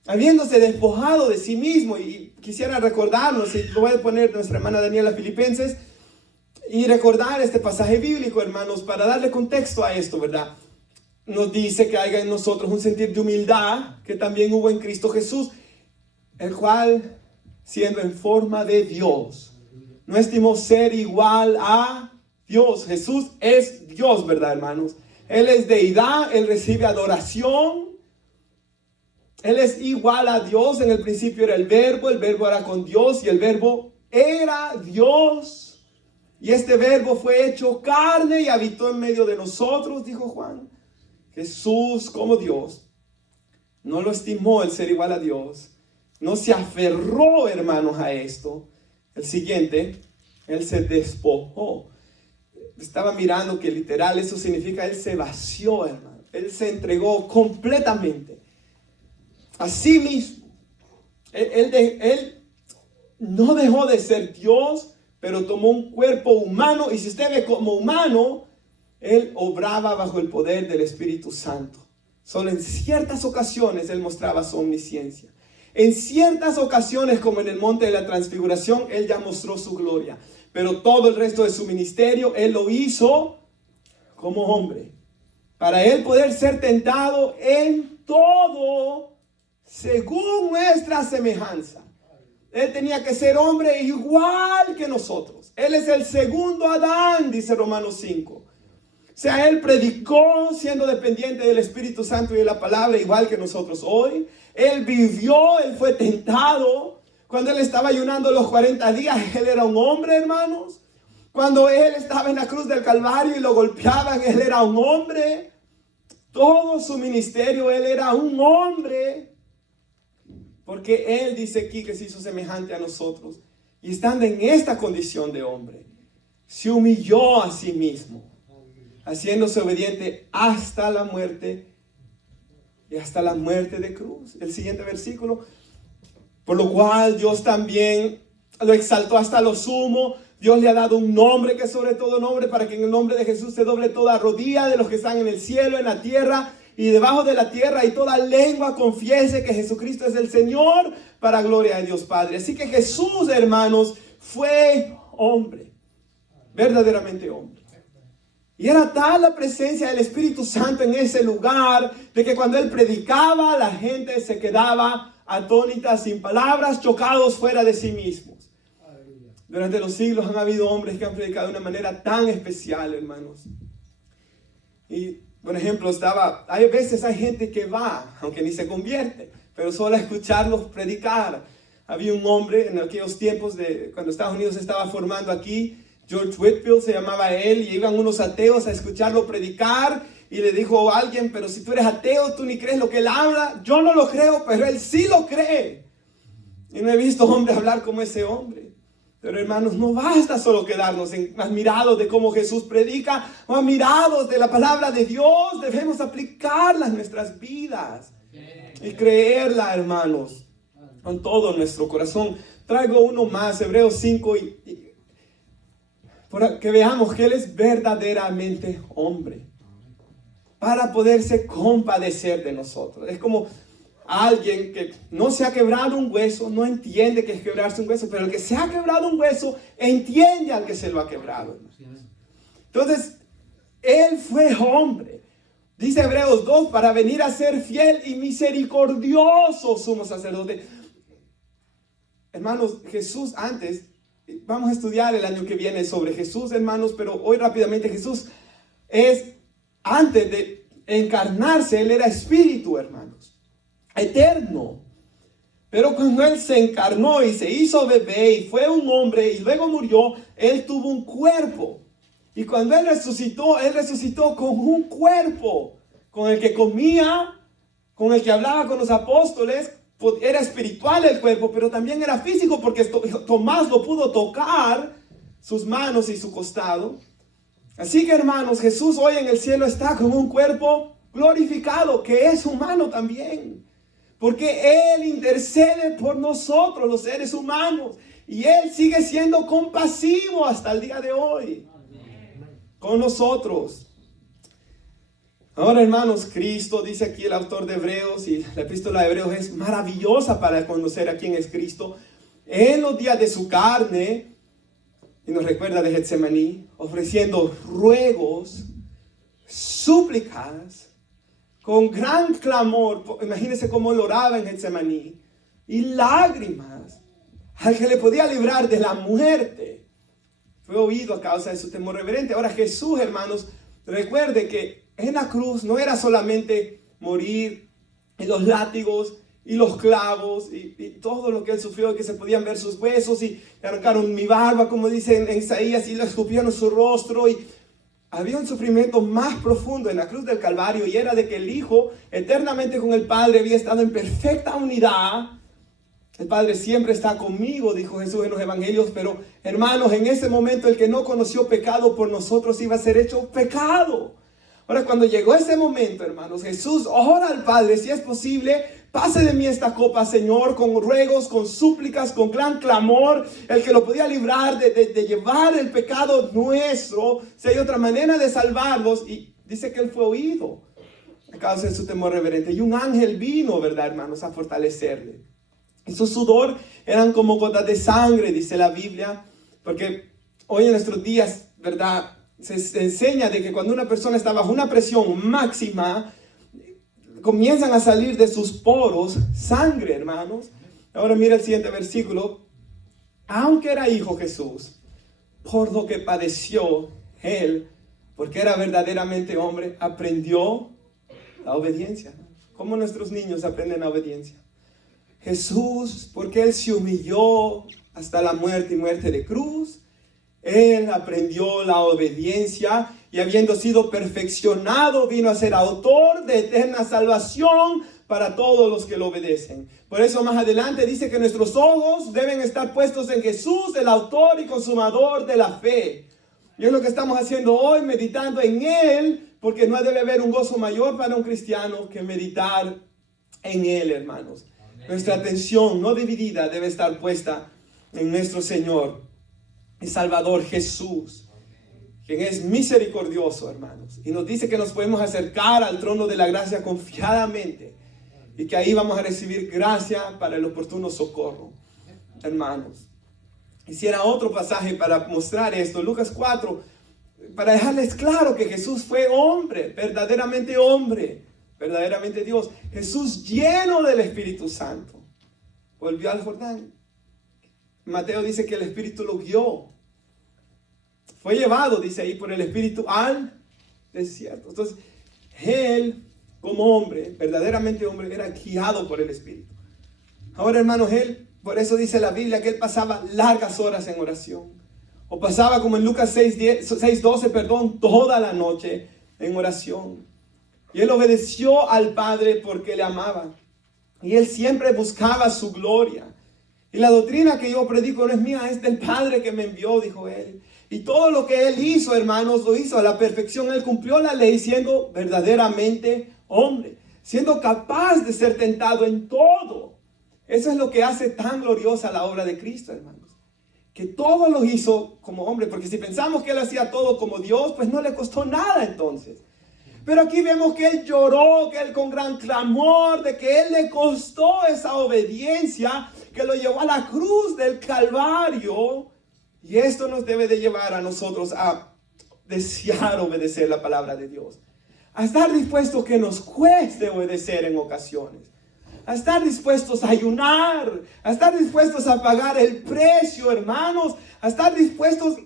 habiéndose despojado de sí mismo. Y quisiera recordarnos, y lo voy a poner nuestra hermana Daniela Filipenses, y recordar este pasaje bíblico, hermanos, para darle contexto a esto, ¿verdad? Nos dice que haya en nosotros un sentir de humildad que también hubo en Cristo Jesús, el cual, siendo en forma de Dios, no estimó ser igual a Dios. Jesús es Dios, ¿verdad, hermanos? Él es deidad, Él recibe adoración. Él es igual a Dios. En el principio era el verbo era con Dios y el verbo era Dios. Y este verbo fue hecho carne y habitó en medio de nosotros, dijo Juan. Jesús como Dios no lo estimó el ser igual a Dios. No se aferró, hermanos, a esto. El siguiente, Él se despojó. Estaba mirando que literal eso significa Él se vació, hermano. Él se entregó completamente a sí mismo. Él no dejó de ser Dios, pero tomó un cuerpo humano. Y si usted ve como humano, Él obraba bajo el poder del Espíritu Santo. Solo en ciertas ocasiones Él mostraba su omnisciencia. En ciertas ocasiones, como en el monte de la transfiguración, Él ya mostró su gloria. Pero todo el resto de su ministerio, Él lo hizo como hombre. Para Él poder ser tentado en todo, según nuestra semejanza. Él tenía que ser hombre igual que nosotros. Él es el segundo Adán, dice Romanos 5. O sea, Él predicó siendo dependiente del Espíritu Santo y de la palabra, igual que nosotros hoy. Él vivió, Él fue tentado. Cuando Él estaba ayunando los 40 días, Él era un hombre, hermanos. Cuando Él estaba en la cruz del Calvario y lo golpeaban, Él era un hombre. Todo su ministerio, Él era un hombre. Porque Él dice aquí que se hizo semejante a nosotros. Y estando en esta condición de hombre, se humilló a sí mismo, haciéndose obediente hasta la muerte y hasta la muerte de cruz. El siguiente versículo. Por lo cual Dios también lo exaltó hasta lo sumo. Dios le ha dado un nombre que es sobre todo nombre, para que en el nombre de Jesús se doble toda rodilla de los que están en el cielo, en la tierra y debajo de la tierra, y toda lengua confiese que Jesucristo es el Señor, para gloria de Dios Padre. Así que Jesús, hermanos, fue hombre, verdaderamente hombre. Y era tal la presencia del Espíritu Santo en ese lugar, de que cuando Él predicaba, la gente se quedaba atónita, sin palabras, chocados fuera de sí mismos. Durante los siglos han habido hombres que han predicado de una manera tan especial, hermanos. Y, por ejemplo, hay veces hay gente que va, aunque ni se convierte, pero solo a escucharlos predicar. Había un hombre en aquellos tiempos, cuando Estados Unidos se estaba formando aquí, George Whitefield se llamaba él, y iban unos ateos a escucharlo predicar, y le dijo a alguien: pero si tú eres ateo, tú ni crees lo que él habla. Yo no lo creo, pero él sí lo cree. Y no he visto hombre hablar como ese hombre. Pero, hermanos, no basta solo quedarnos admirados de cómo Jesús predica, o admirados de la palabra de Dios. Debemos aplicarla en nuestras vidas y creerla, hermanos, con todo nuestro corazón. Traigo uno más, Hebreos 5, para que veamos que Él es verdaderamente hombre, para poderse compadecer de nosotros. Es como alguien que no se ha quebrado un hueso, no entiende que es quebrarse un hueso, pero el que se ha quebrado un hueso entiende al que se lo ha quebrado. Entonces, Él fue hombre. Dice Hebreos 2, para venir a ser fiel y misericordioso sumo sacerdote. Hermanos, Jesús antes, vamos a estudiar el año que viene sobre Jesús, hermanos, pero hoy rápidamente, Jesús antes de encarnarse, Él era espíritu, hermanos, eterno. Pero cuando Él se encarnó y se hizo bebé y fue un hombre y luego murió, Él tuvo un cuerpo. Y cuando Él resucitó con un cuerpo, con el que comía, con el que hablaba con los apóstoles. Era espiritual el cuerpo, pero también era físico, porque Tomás lo pudo tocar, sus manos y su costado. Así que, hermanos, Jesús hoy en el cielo está con un cuerpo glorificado, que es humano también, porque Él intercede por nosotros, los seres humanos, y Él sigue siendo compasivo hasta el día de hoy con nosotros. Ahora, hermanos, Cristo, dice aquí el autor de Hebreos, y la epístola de Hebreos es maravillosa para conocer a quién es Cristo. En los días de su carne, y nos recuerda de Getsemaní, ofreciendo ruegos, súplicas, con gran clamor. Imagínense cómo él oraba en Getsemaní, y lágrimas, al que le podía librar de la muerte. Fue oído a causa de su temor reverente. Ahora Jesús, hermanos, recuerde que en la cruz no era solamente morir en los látigos y los clavos y todo lo que Él sufrió, que se podían ver sus huesos, y le arrancaron mi barba, como dice en Isaías, y le escupieron su rostro. Y había un sufrimiento más profundo en la cruz del Calvario, y era de que el Hijo eternamente con el Padre había estado en perfecta unidad. El Padre siempre está conmigo, dijo Jesús en los evangelios, pero hermanos, en ese momento el que no conoció pecado por nosotros iba a ser hecho pecado. Ahora, cuando llegó ese momento, hermanos, Jesús ora al Padre: si es posible, pase de mí esta copa, Señor, con ruegos, con súplicas, con gran clamor. El que lo podía librar de llevar el pecado nuestro. Si hay otra manera de salvarlos. Y dice que Él fue oído a causa de su temor reverente. Y un ángel vino, ¿verdad, hermanos?, a fortalecerle. Y su sudor eran como gotas de sangre, dice la Biblia. Porque hoy en nuestros días, ¿verdad?, se enseña de que cuando una persona está bajo una presión máxima, comienzan a salir de sus poros sangre, hermanos. Ahora mira el siguiente versículo. Aunque era hijo Jesús, por lo que padeció Él, porque era verdaderamente hombre, aprendió la obediencia. ¿Cómo nuestros niños aprenden la obediencia? Jesús, porque Él se humilló hasta la muerte y muerte de cruz, Él aprendió la obediencia, y habiendo sido perfeccionado, vino a ser autor de eterna salvación para todos los que lo obedecen. Por eso más adelante dice que nuestros ojos deben estar puestos en Jesús, el autor y consumador de la fe. Y es lo que estamos haciendo hoy, meditando en Él, porque no debe haber un gozo mayor para un cristiano que meditar en Él, hermanos. Nuestra atención no dividida debe estar puesta en nuestro Señor y Salvador Jesús, quien es misericordioso, hermanos, y nos dice que nos podemos acercar al trono de la gracia confiadamente, y que ahí vamos a recibir gracia para el oportuno socorro, hermanos. Hiciera otro pasaje para mostrar esto, Lucas 4, para dejarles claro que Jesús fue hombre, verdaderamente Dios. Jesús, lleno del Espíritu Santo, volvió al Jordán. Mateo dice que el Espíritu lo guió. Fue llevado, dice ahí, por el Espíritu al desierto. Entonces, Él, como hombre, verdaderamente hombre, era guiado por el Espíritu. Ahora, hermanos, Él, por eso dice la Biblia que Él pasaba largas horas en oración. O pasaba, como en Lucas 6:12, toda la noche en oración. Y Él obedeció al Padre porque le amaba. Y Él siempre buscaba su gloria. Y la doctrina que yo predico no es mía, es del Padre que me envió, dijo Él. Y todo lo que Él hizo, hermanos, lo hizo a la perfección. Él cumplió la ley siendo verdaderamente hombre, siendo capaz de ser tentado en todo. Eso es lo que hace tan gloriosa la obra de Cristo, hermanos. Que todo lo hizo como hombre, porque si pensamos que Él hacía todo como Dios, pues no le costó nada entonces. Pero aquí vemos que Él lloró, que Él con gran clamor, de que Él le costó esa obediencia, que lo llevó a la cruz del Calvario. Y esto nos debe de llevar a nosotros a desear obedecer la palabra de Dios. A estar dispuestos que nos cueste obedecer en ocasiones. A estar dispuestos a ayunar. A estar dispuestos a pagar el precio, hermanos. A estar dispuestos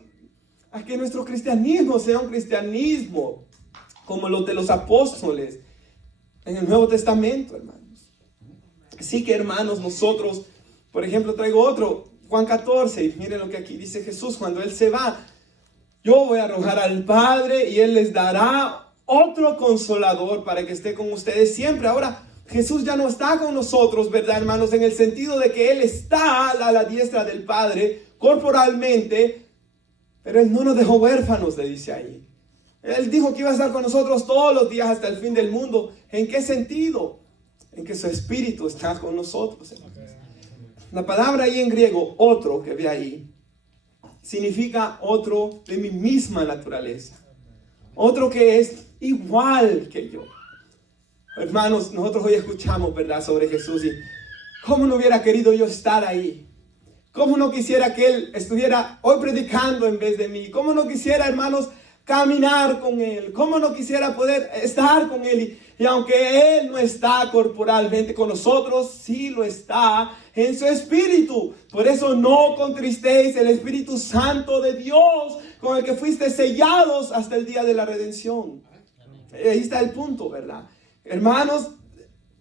a que nuestro cristianismo sea un cristianismo como los de los apóstoles en el Nuevo Testamento, hermanos. Así que, hermanos, nosotros, por ejemplo, traigo otro, Juan 14, y miren lo que aquí dice Jesús cuando Él se va. Yo voy a rogar al Padre y Él les dará otro consolador para que esté con ustedes siempre. Ahora, Jesús ya no está con nosotros, ¿verdad, hermanos? En el sentido de que Él está a la diestra del Padre corporalmente, pero Él no nos dejó huérfanos, le dice ahí. Él dijo que iba a estar con nosotros todos los días hasta el fin del mundo. ¿En qué sentido? En que su Espíritu está con nosotros, hermanos. La palabra ahí en griego, otro, que ve ahí, significa otro de mi misma naturaleza. Otro que es igual que yo. Hermanos, nosotros hoy escuchamos, ¿verdad?, sobre Jesús, y cómo no hubiera querido yo estar ahí. Cómo no quisiera que Él estuviera hoy predicando en vez de mí. Cómo no quisiera, hermanos, caminar con Él. Cómo no quisiera poder estar con Él. Y aunque Él no está corporalmente con nosotros, sí lo está en su espíritu. Por eso no contristéis el Espíritu Santo de Dios, con el que fuiste sellados hasta el día de la redención. Ahí está el punto, ¿verdad? Hermanos,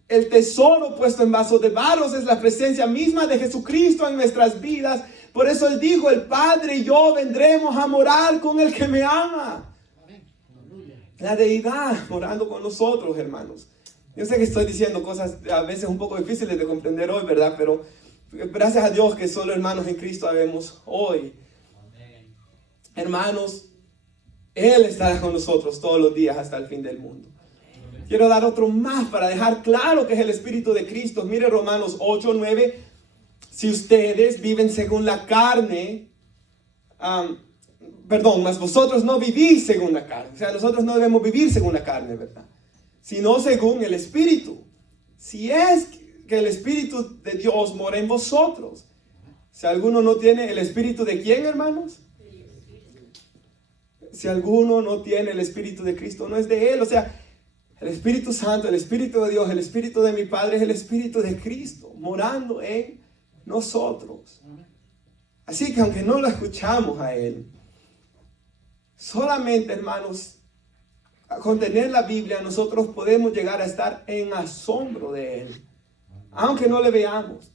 el tesoro puesto en vasos de barro es la presencia misma de Jesucristo en nuestras vidas. Por eso Él dijo, el Padre y yo vendremos a morar con el que me ama. La deidad morando con nosotros, hermanos. Yo sé que estoy diciendo cosas a veces un poco difíciles de comprender hoy, ¿verdad? Pero gracias a Dios que solo hermanos en Cristo habemos hoy. Hermanos, Él estará con nosotros todos los días hasta el fin del mundo. Quiero dar otro más para dejar claro que es el Espíritu de Cristo. Mire Romanos 8, 9. Si ustedes viven según la carne, mas vosotros no vivís según la carne. O sea, nosotros no debemos vivir según la carne, ¿verdad? Sino según el Espíritu. Si es que el Espíritu de Dios mora en vosotros. Si alguno no tiene el Espíritu de ¿quién, hermanos? Si alguno no tiene el Espíritu de Cristo, no es de Él. O sea, el Espíritu Santo, el Espíritu de Dios, el Espíritu de mi Padre es el Espíritu de Cristo morando en nosotros. Así que aunque no lo escuchamos a Él, solamente, hermanos, con tener la Biblia nosotros podemos llegar a estar en asombro de Él, aunque no le veamos.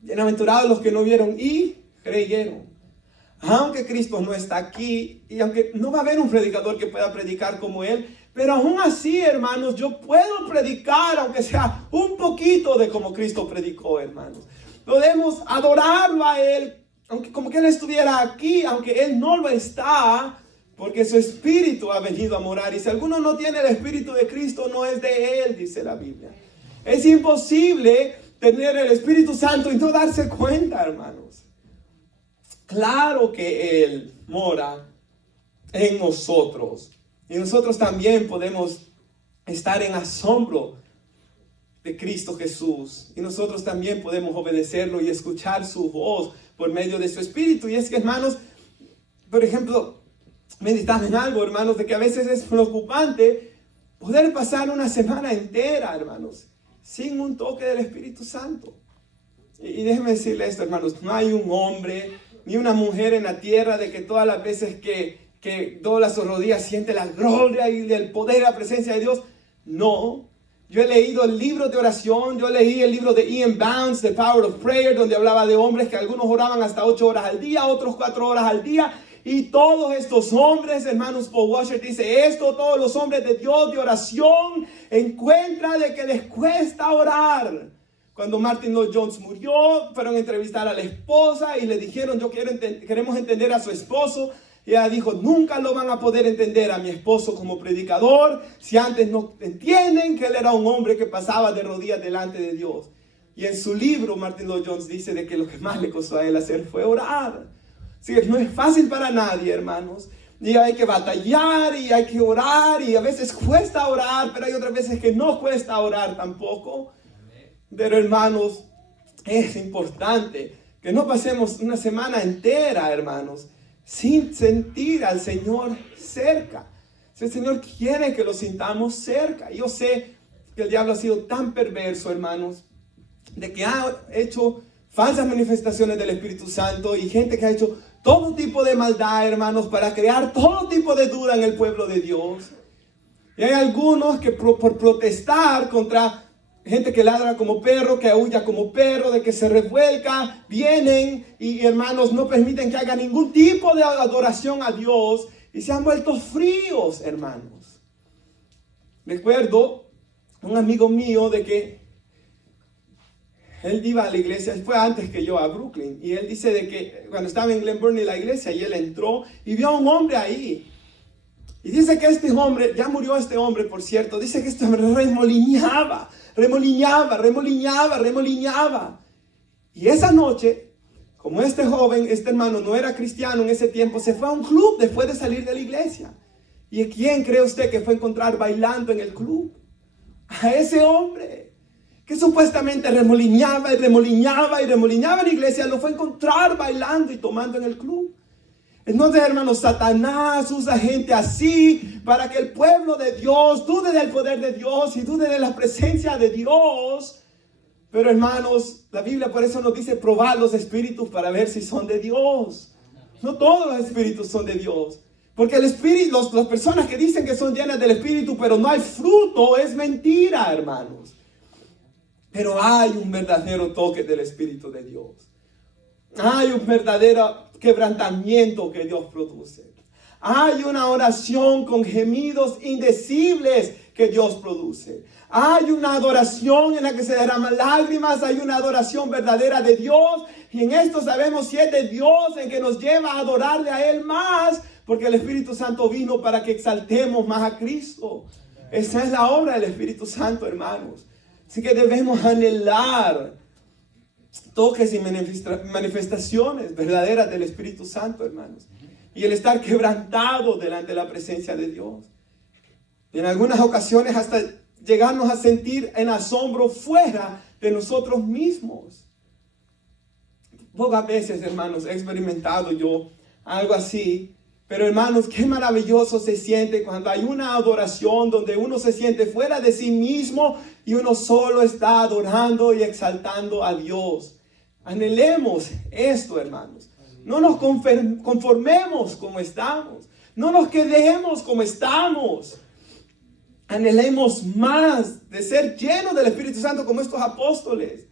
Bienaventurados los que no vieron y creyeron. Aunque Cristo no está aquí y aunque no va a haber un predicador que pueda predicar como Él, pero aún así, hermanos, yo puedo predicar aunque sea un poquito de como Cristo predicó, hermanos. Podemos adorarlo a Él, aunque como que Él estuviera aquí, aunque Él no lo está, porque su Espíritu ha venido a morar. Y si alguno no tiene el Espíritu de Cristo, no es de Él, dice la Biblia. Es imposible tener el Espíritu Santo y no darse cuenta, hermanos. Claro que Él mora en nosotros. Y nosotros también podemos estar en asombro de Cristo Jesús. Y nosotros también podemos obedecerlo y escuchar su voz por medio de su Espíritu. Y es que, hermanos, por ejemplo, meditamos en algo, hermanos, de que a veces es preocupante poder pasar una semana entera, hermanos, sin un toque del Espíritu Santo. Y déjenme decirle esto, hermanos, no hay un hombre ni una mujer en la tierra de que todas las veces que dobla sus rodillas siente la gloria y el poder y la presencia de Dios. No. Yo he leído el libro de oración, yo leí el libro de Ian Bounds, The Power of Prayer, donde hablaba de hombres que algunos oraban hasta 8 horas al día, otros 4 horas al día. Y todos estos hombres, hermanos, Paul Washer dice esto, todos los hombres de Dios de oración encuentran de que les cuesta orar. Cuando Martin Lloyd Jones murió, fueron a entrevistar a la esposa y le dijeron, queremos entender a su esposo. Y ella dijo, nunca lo van a poder entender a mi esposo como predicador si antes no entienden que él era un hombre que pasaba de rodillas delante de Dios. Y en su libro, Martin Lloyd Jones dice de que lo que más le costó a él hacer fue orar. Así que no es fácil para nadie, hermanos. Y hay que batallar y hay que orar y a veces cuesta orar, pero hay otras veces que no cuesta orar tampoco. Pero, hermanos, es importante que no pasemos una semana entera, hermanos, sin sentir al Señor cerca. Si el Señor quiere que lo sintamos cerca. Yo sé que el diablo ha sido tan perverso, hermanos, de que ha hecho falsas manifestaciones del Espíritu Santo y gente que ha hecho todo tipo de maldad, hermanos, para crear todo tipo de duda en el pueblo de Dios. Y hay algunos que por protestar contra gente que ladra como perro, que aúlla como perro, de que se revuelca, vienen y hermanos no permiten que haga ningún tipo de adoración a Dios y se han vuelto fríos, hermanos. Recuerdo un amigo mío de que él iba a la iglesia, fue antes que yo a Brooklyn, y él dice de que cuando estaba en Glen Burnie la iglesia, y él entró y vio a un hombre ahí. Y dice que este hombre, ya murió este hombre por cierto, dice que este hombre remolineaba. Y esa noche, como este joven, este hermano no era cristiano en ese tiempo, se fue a un club después de salir de la iglesia. ¿Y quién cree usted que fue a encontrar bailando en el club? A ese hombre que supuestamente remolineaba en la iglesia, lo fue a encontrar bailando y tomando en el club. Entonces, hermanos, Satanás usa gente así para que el pueblo de Dios dude del poder de Dios y dude de la presencia de Dios. Pero, hermanos, la Biblia por eso nos dice probar los espíritus para ver si son de Dios. No todos los espíritus son de Dios. Porque el espíritu, las personas que dicen que son llenas del espíritu, pero no hay fruto, es mentira, hermanos. Pero hay un verdadero toque del Espíritu de Dios. Hay un verdadero quebrantamiento que Dios produce. Hay una oración con gemidos indecibles que Dios produce. Hay una adoración en la que se derraman lágrimas. Hay una adoración verdadera de Dios. Y en esto sabemos si es de Dios, en que nos lleva a adorarle a Él más. Porque el Espíritu Santo vino para que exaltemos más a Cristo. Esa es la obra del Espíritu Santo, hermanos. Así que debemos anhelar toques y manifestaciones verdaderas del Espíritu Santo, hermanos. Y el estar quebrantado delante de la presencia de Dios. Y en algunas ocasiones hasta llegarnos a sentir en asombro fuera de nosotros mismos. Pocas veces, hermanos, he experimentado yo algo así. Pero hermanos, qué maravilloso se siente cuando hay una adoración donde uno se siente fuera de sí mismo y uno solo está adorando y exaltando a Dios. Anhelemos esto, hermanos. No nos conformemos como estamos. No nos quedemos como estamos. Anhelemos más de ser llenos del Espíritu Santo como estos apóstoles.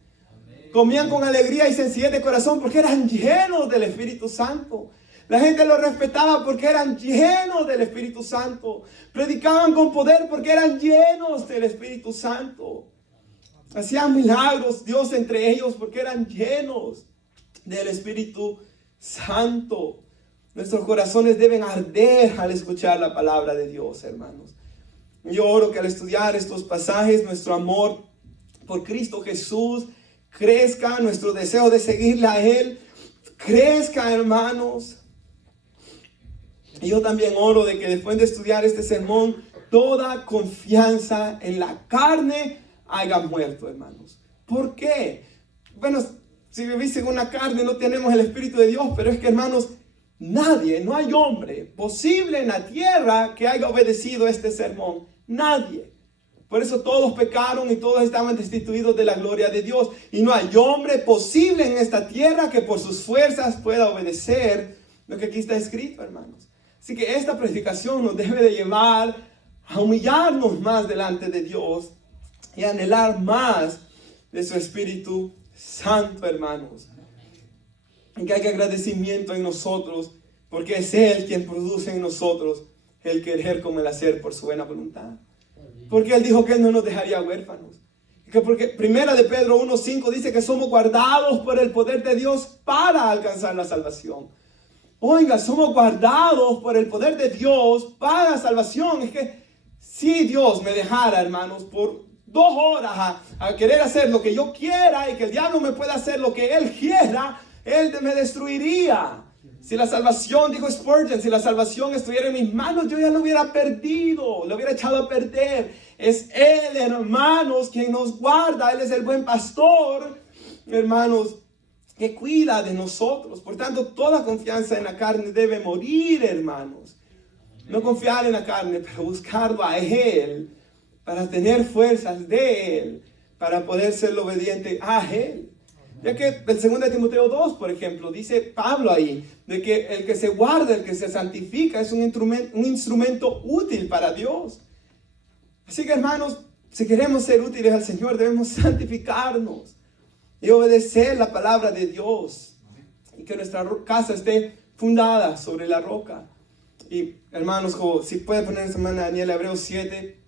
Comían con alegría y sencillez de corazón porque eran llenos del Espíritu Santo. La gente los respetaba porque eran llenos del Espíritu Santo. Predicaban con poder porque eran llenos del Espíritu Santo. Hacían milagros Dios entre ellos porque eran llenos del Espíritu Santo. Nuestros corazones deben arder al escuchar la palabra de Dios, hermanos. Yo oro que al estudiar estos pasajes, nuestro amor por Cristo Jesús crezca, nuestro deseo de seguirle a Él crezca, hermanos. Y yo también oro de que después de estudiar este sermón, toda confianza en la carne haya muerto, hermanos. ¿Por qué? Bueno, si vivís según la carne no tenemos el Espíritu de Dios, pero es que, hermanos, nadie, no hay hombre posible en la tierra que haya obedecido este sermón. Nadie. Por eso todos pecaron y todos estaban destituidos de la gloria de Dios. Y no hay hombre posible en esta tierra que por sus fuerzas pueda obedecer lo que aquí está escrito, hermanos. Así que esta predicación nos debe de llevar a humillarnos más delante de Dios y anhelar más de su Espíritu Santo, hermanos. Y que haya agradecimiento en nosotros, porque es Él quien produce en nosotros el querer como el hacer por su buena voluntad. Porque Él dijo que Él no nos dejaría huérfanos. Porque primera de Pedro 1:5 dice que somos guardados por el poder de Dios para alcanzar la salvación. Oiga, somos guardados por el poder de Dios para la salvación. Es que si Dios me dejara, hermanos, por 2 horas a querer hacer lo que yo quiera y que el diablo me pueda hacer lo que él quiera, Él me destruiría. Si la salvación, dijo Spurgeon, si la salvación estuviera en mis manos, yo ya lo hubiera perdido, lo hubiera echado a perder. Es Él, hermanos, quien nos guarda. Él es el buen pastor, hermanos, que cuida de nosotros. Por tanto, toda confianza en la carne debe morir, hermanos. No confiar en la carne, pero buscarlo a Él, para tener fuerzas de Él, para poder ser obediente a Él. Ya que el 2 Timoteo 2, por ejemplo, dice Pablo ahí, de que el que se guarda, el que se santifica, es un instrumento útil para Dios. Así que hermanos, si queremos ser útiles al Señor, debemos santificarnos y obedecer la palabra de Dios. Y que nuestra casa esté fundada sobre la roca. Y hermanos, si puede poner esta semana Daniel, Hebreos 7,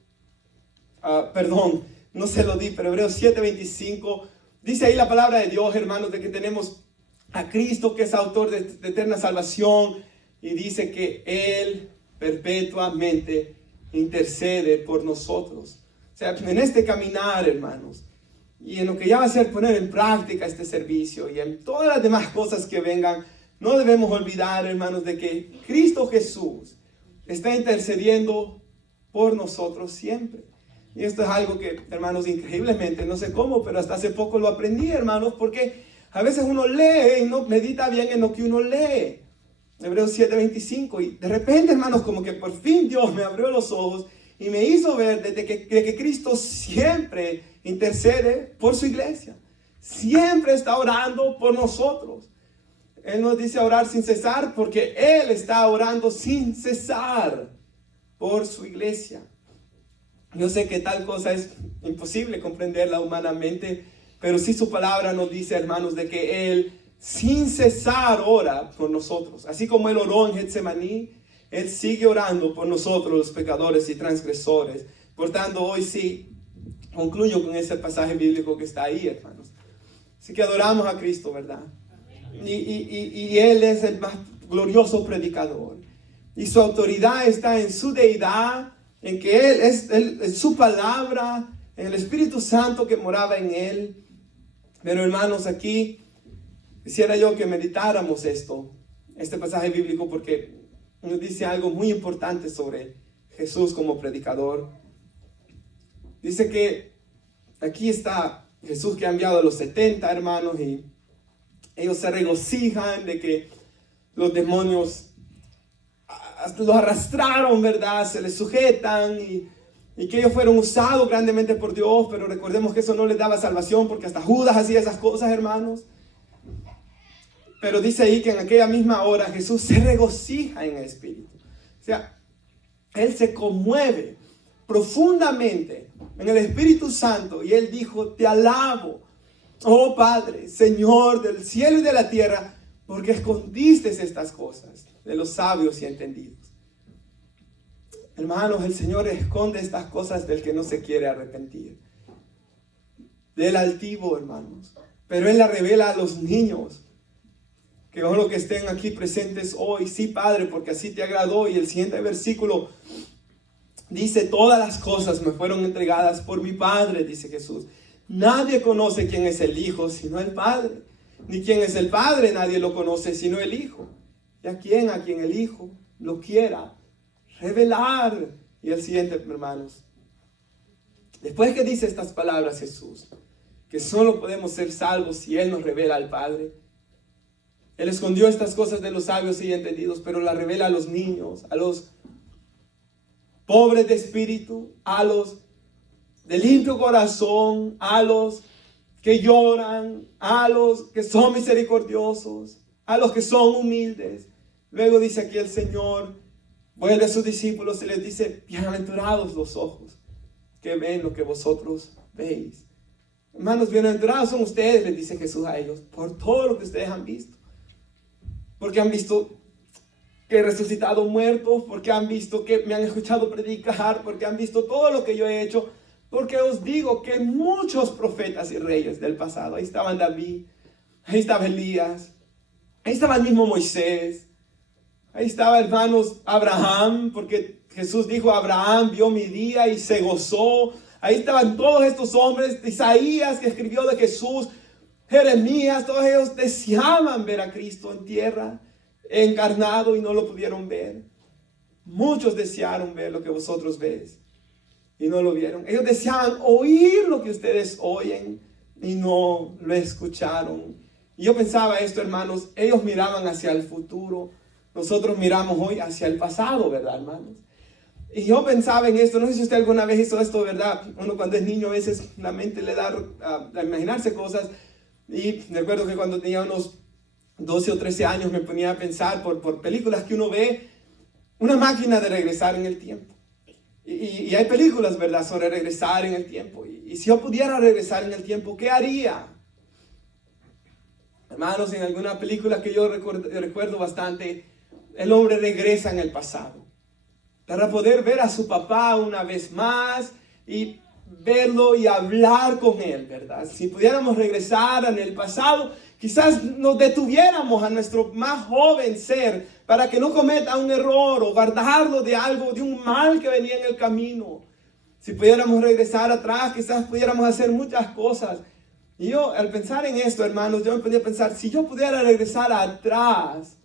perdón, no se lo di, pero Hebreos 7:25, dice ahí la palabra de Dios, hermanos, de que tenemos a Cristo, que es autor de eterna salvación, y dice que Él perpetuamente intercede por nosotros. O sea, en este caminar, hermanos, y en lo que ya va a ser poner en práctica este servicio, y en todas las demás cosas que vengan, no debemos olvidar, hermanos, de que Cristo Jesús está intercediendo por nosotros siempre. Y esto es algo que, hermanos, increíblemente, no sé cómo, pero hasta hace poco lo aprendí, hermanos, porque a veces uno lee y no medita bien en lo que uno lee. Hebreos 7:25, y de repente, hermanos, como que por fin Dios me abrió los ojos y me hizo ver de que Cristo siempre intercede por su iglesia. Siempre está orando por nosotros. Él nos dice orar sin cesar porque Él está orando sin cesar por su iglesia. Yo sé que tal cosa es imposible comprenderla humanamente, pero sí su palabra nos dice, hermanos, de que Él sin cesar ora por nosotros. Así como Él oró en Getsemaní, Él sigue orando por nosotros, los pecadores y transgresores. Por tanto, hoy sí concluyo con ese pasaje bíblico que está ahí, hermanos. Así que adoramos a Cristo, ¿verdad? Y Él es el más glorioso predicador. Y su autoridad está en su deidad, en que Él es en su palabra, en el Espíritu Santo que moraba en Él. Pero hermanos, aquí quisiera yo que meditáramos este pasaje bíblico, porque nos dice algo muy importante sobre Jesús como predicador. Dice que aquí está Jesús que ha enviado a los 70 hermanos, y ellos se regocijan de que los demonios los arrastraron, ¿verdad? Se les sujetan y que ellos fueron usados grandemente por Dios, pero recordemos que eso no les daba salvación, porque hasta Judas hacía esas cosas, hermanos. Pero dice ahí que en aquella misma hora Jesús se regocija en el Espíritu. O sea, Él se conmueve profundamente en el Espíritu Santo y Él dijo: te alabo, oh Padre, Señor del cielo y de la tierra, porque escondiste estas cosas de los sabios y entendidos. Hermanos, el Señor esconde estas cosas del que no se quiere arrepentir, del altivo, hermanos. Pero Él la revela a los niños, que son los que estén aquí presentes hoy. Sí, Padre, porque así te agradó. Y el siguiente versículo dice: todas las cosas me fueron entregadas por mi Padre, dice Jesús. Nadie conoce quién es el Hijo sino el Padre, ni quién es el Padre, nadie lo conoce sino el Hijo. Y a quien el Hijo lo quiera revelar. Y el siguiente, hermanos, después que dice estas palabras Jesús, que solo podemos ser salvos si Él nos revela al Padre. Él escondió estas cosas de los sabios y entendidos, pero las revela a los niños, a los pobres de espíritu, a los de limpio corazón, a los que lloran, a los que son misericordiosos, a los que son humildes. Luego dice aquí el Señor, vuelve a sus discípulos y les dice: bienaventurados los ojos que ven lo que vosotros veis. Hermanos, bienaventurados son ustedes, les dice Jesús a ellos, por todo lo que ustedes han visto. Porque han visto que he resucitado muertos, porque han visto que me han escuchado predicar, porque han visto todo lo que yo he hecho. Porque os digo que muchos profetas y reyes del pasado, ahí estaban David, ahí estaba Elías, ahí estaba el mismo Moisés, ahí estaba, hermanos, Abraham, porque Jesús dijo: Abraham vio mi día y se gozó. Ahí estaban todos estos hombres, Isaías, que escribió de Jesús, Jeremías, todos ellos deseaban ver a Cristo en tierra, encarnado, y no lo pudieron ver. Muchos desearon ver lo que vosotros veis y no lo vieron. Ellos deseaban oír lo que ustedes oyen y no lo escucharon. Y yo pensaba esto, hermanos, ellos miraban hacia el futuro, nosotros miramos hoy hacia el pasado, ¿verdad, hermanos? Y yo pensaba en esto, no sé si usted alguna vez hizo esto, ¿verdad? Uno cuando es niño a veces la mente le da a imaginarse cosas. Y recuerdo que cuando tenía unos 12 o 13 años me ponía a pensar por películas que uno ve, una máquina de regresar en el tiempo. Y hay películas, ¿verdad?, sobre regresar en el tiempo. Y si yo pudiera regresar en el tiempo, ¿qué haría? Hermanos, en alguna película que yo recuerdo bastante, el hombre regresa en el pasado para poder ver a su papá una vez más y verlo y hablar con él, ¿verdad? Si pudiéramos regresar en el pasado, quizás nos detuviéramos a nuestro más joven ser para que no cometa un error o guardarlo de algo, de un mal que venía en el camino. Si pudiéramos regresar atrás, quizás pudiéramos hacer muchas cosas. Y yo, al pensar en esto, hermanos, yo me podía pensar, si yo pudiera regresar atrás,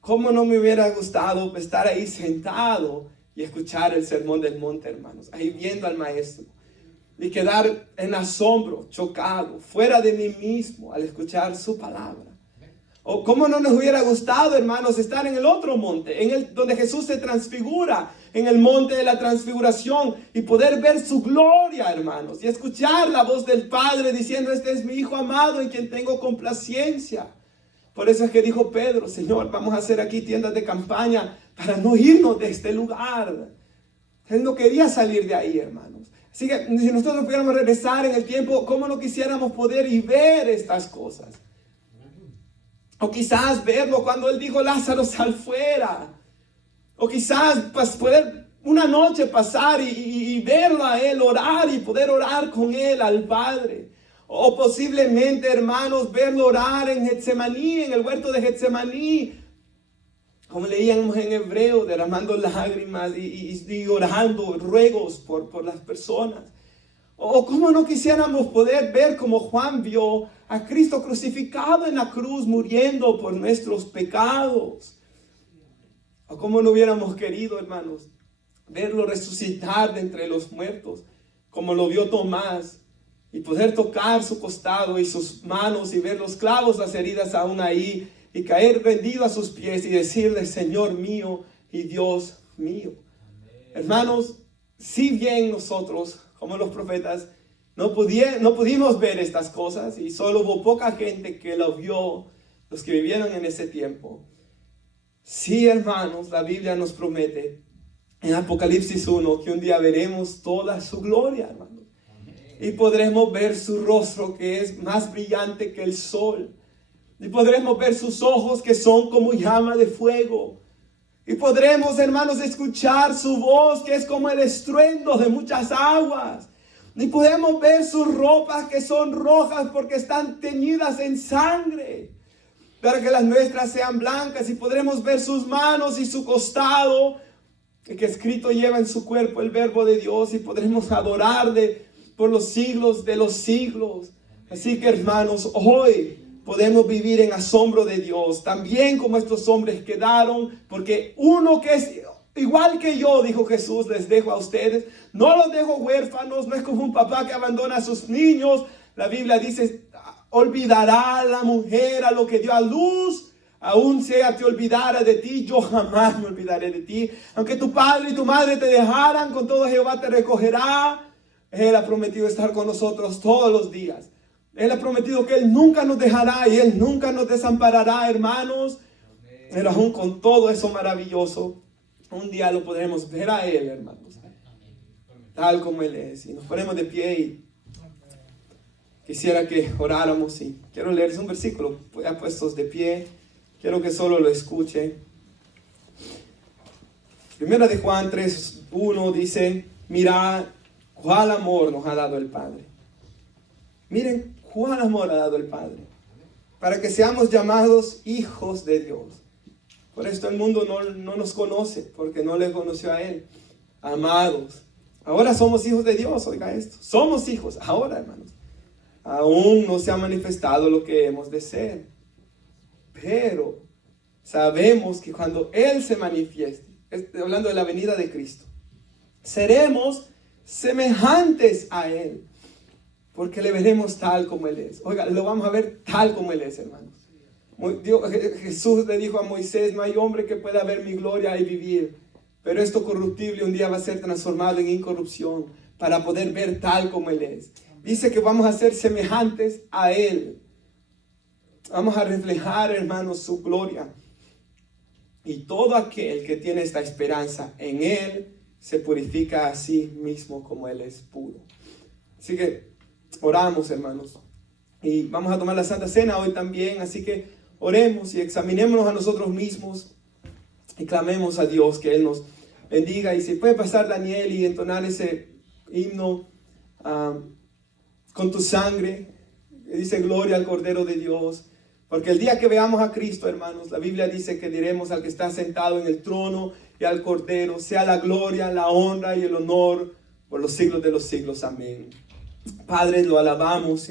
¿cómo no me hubiera gustado estar ahí sentado y escuchar el sermón del monte, hermanos? Ahí viendo al maestro. Y quedar en asombro, chocado, fuera de mí mismo al escuchar su palabra. O cómo no nos hubiera gustado, hermanos, estar en el otro monte, donde Jesús se transfigura, en el monte de la transfiguración, y poder ver su gloria, hermanos, y escuchar la voz del Padre diciendo: este es mi Hijo amado en quien tengo complacencia. Por eso es que dijo Pedro: Señor, vamos a hacer aquí tiendas de campaña para no irnos de este lugar. Él no quería salir de ahí, hermanos. Así que si nosotros pudiéramos regresar en el tiempo, ¿cómo no quisiéramos poder y ver estas cosas? O quizás verlo cuando Él dijo: Lázaro, sal fuera. O quizás poder una noche pasar y verlo a Él orar y poder orar con Él al Padre. O posiblemente, hermanos, verlo orar en Getsemaní, en el huerto de Getsemaní, como leíamos en hebreo, derramando lágrimas y orando ruegos por las personas. O cómo no quisiéramos poder ver como Juan vio a Cristo crucificado en la cruz, muriendo por nuestros pecados. O cómo no hubiéramos querido, hermanos, verlo resucitar de entre los muertos, como lo vio Tomás, y poder tocar su costado y sus manos y ver los clavos, las heridas aún ahí, y caer rendido a sus pies y decirle: Señor mío y Dios mío. Hermanos, si bien nosotros, como los profetas, no pudimos ver estas cosas, y solo hubo poca gente que lo vio, los que vivieron en ese tiempo. Sí, hermanos, la Biblia nos promete en Apocalipsis 1 que un día veremos toda su gloria, hermanos. Y podremos ver su rostro, que es más brillante que el sol. Y podremos ver sus ojos, que son como llama de fuego. Y podremos, hermanos, escuchar su voz, que es como el estruendo de muchas aguas. Y podemos ver sus ropas, que son rojas porque están teñidas en sangre, para que las nuestras sean blancas. Y podremos ver sus manos y su costado, que escrito lleva en su cuerpo el verbo de Dios. Y podremos adorarle por los siglos de los siglos. Así que, hermanos, hoy podemos vivir en asombro de Dios, también como estos hombres quedaron, porque uno que es igual que yo, dijo Jesús, les dejo a ustedes, no los dejo huérfanos. No es como un papá que abandona a sus niños. La Biblia dice: olvidará la mujer a lo que dio a luz, aún sea te olvidara de ti, yo jamás me olvidaré de ti. Aunque tu padre y tu madre te dejaran, con todo Jehová te recogerá. Él ha prometido estar con nosotros todos los días. Él ha prometido que Él nunca nos dejará y Él nunca nos desamparará, hermanos. Pero aún con todo eso maravilloso, un día lo podremos ver a Él, hermanos, tal como Él es. Y nos ponemos de pie y quisiera que oráramos. Y quiero leerles un versículo, ya puestos de pie. Quiero que solo lo escuchen. Primera de Juan 3:1 dice: mirad cuál amor nos ha dado el Padre. Miren cuál amor ha dado el Padre, para que seamos llamados hijos de Dios. Por esto el mundo no nos conoce, porque no le conoció a Él. Amados, ahora somos hijos de Dios. Oiga esto, somos hijos ahora, hermanos. Aún no se ha manifestado lo que hemos de ser, pero sabemos que cuando Él se manifieste, hablando de la venida de Cristo, seremos semejantes a Él, porque le veremos tal como Él es. Oiga, lo vamos a ver tal como Él es, hermanos. Jesús le dijo a Moisés: no hay hombre que pueda ver mi gloria y vivir. Pero esto corruptible un día va a ser transformado en incorrupción, para poder ver tal como Él es. Dice que vamos a ser semejantes a Él. Vamos a reflejar, hermanos, su gloria. Y todo aquel que tiene esta esperanza en Él se purifica a sí mismo como Él es puro. Así que oramos, hermanos. Y vamos a tomar la Santa Cena hoy también. Así que oremos y examinémonos a nosotros mismos y clamemos a Dios que Él nos bendiga. Y si puede pasar Daniel y entonar ese himno con tu sangre, que dice gloria al Cordero de Dios. Porque el día que veamos a Cristo, hermanos, la Biblia dice que diremos al que está sentado en el trono y al Cordero, sea la gloria, la honra y el honor por los siglos de los siglos. Amén. Padre, lo alabamos.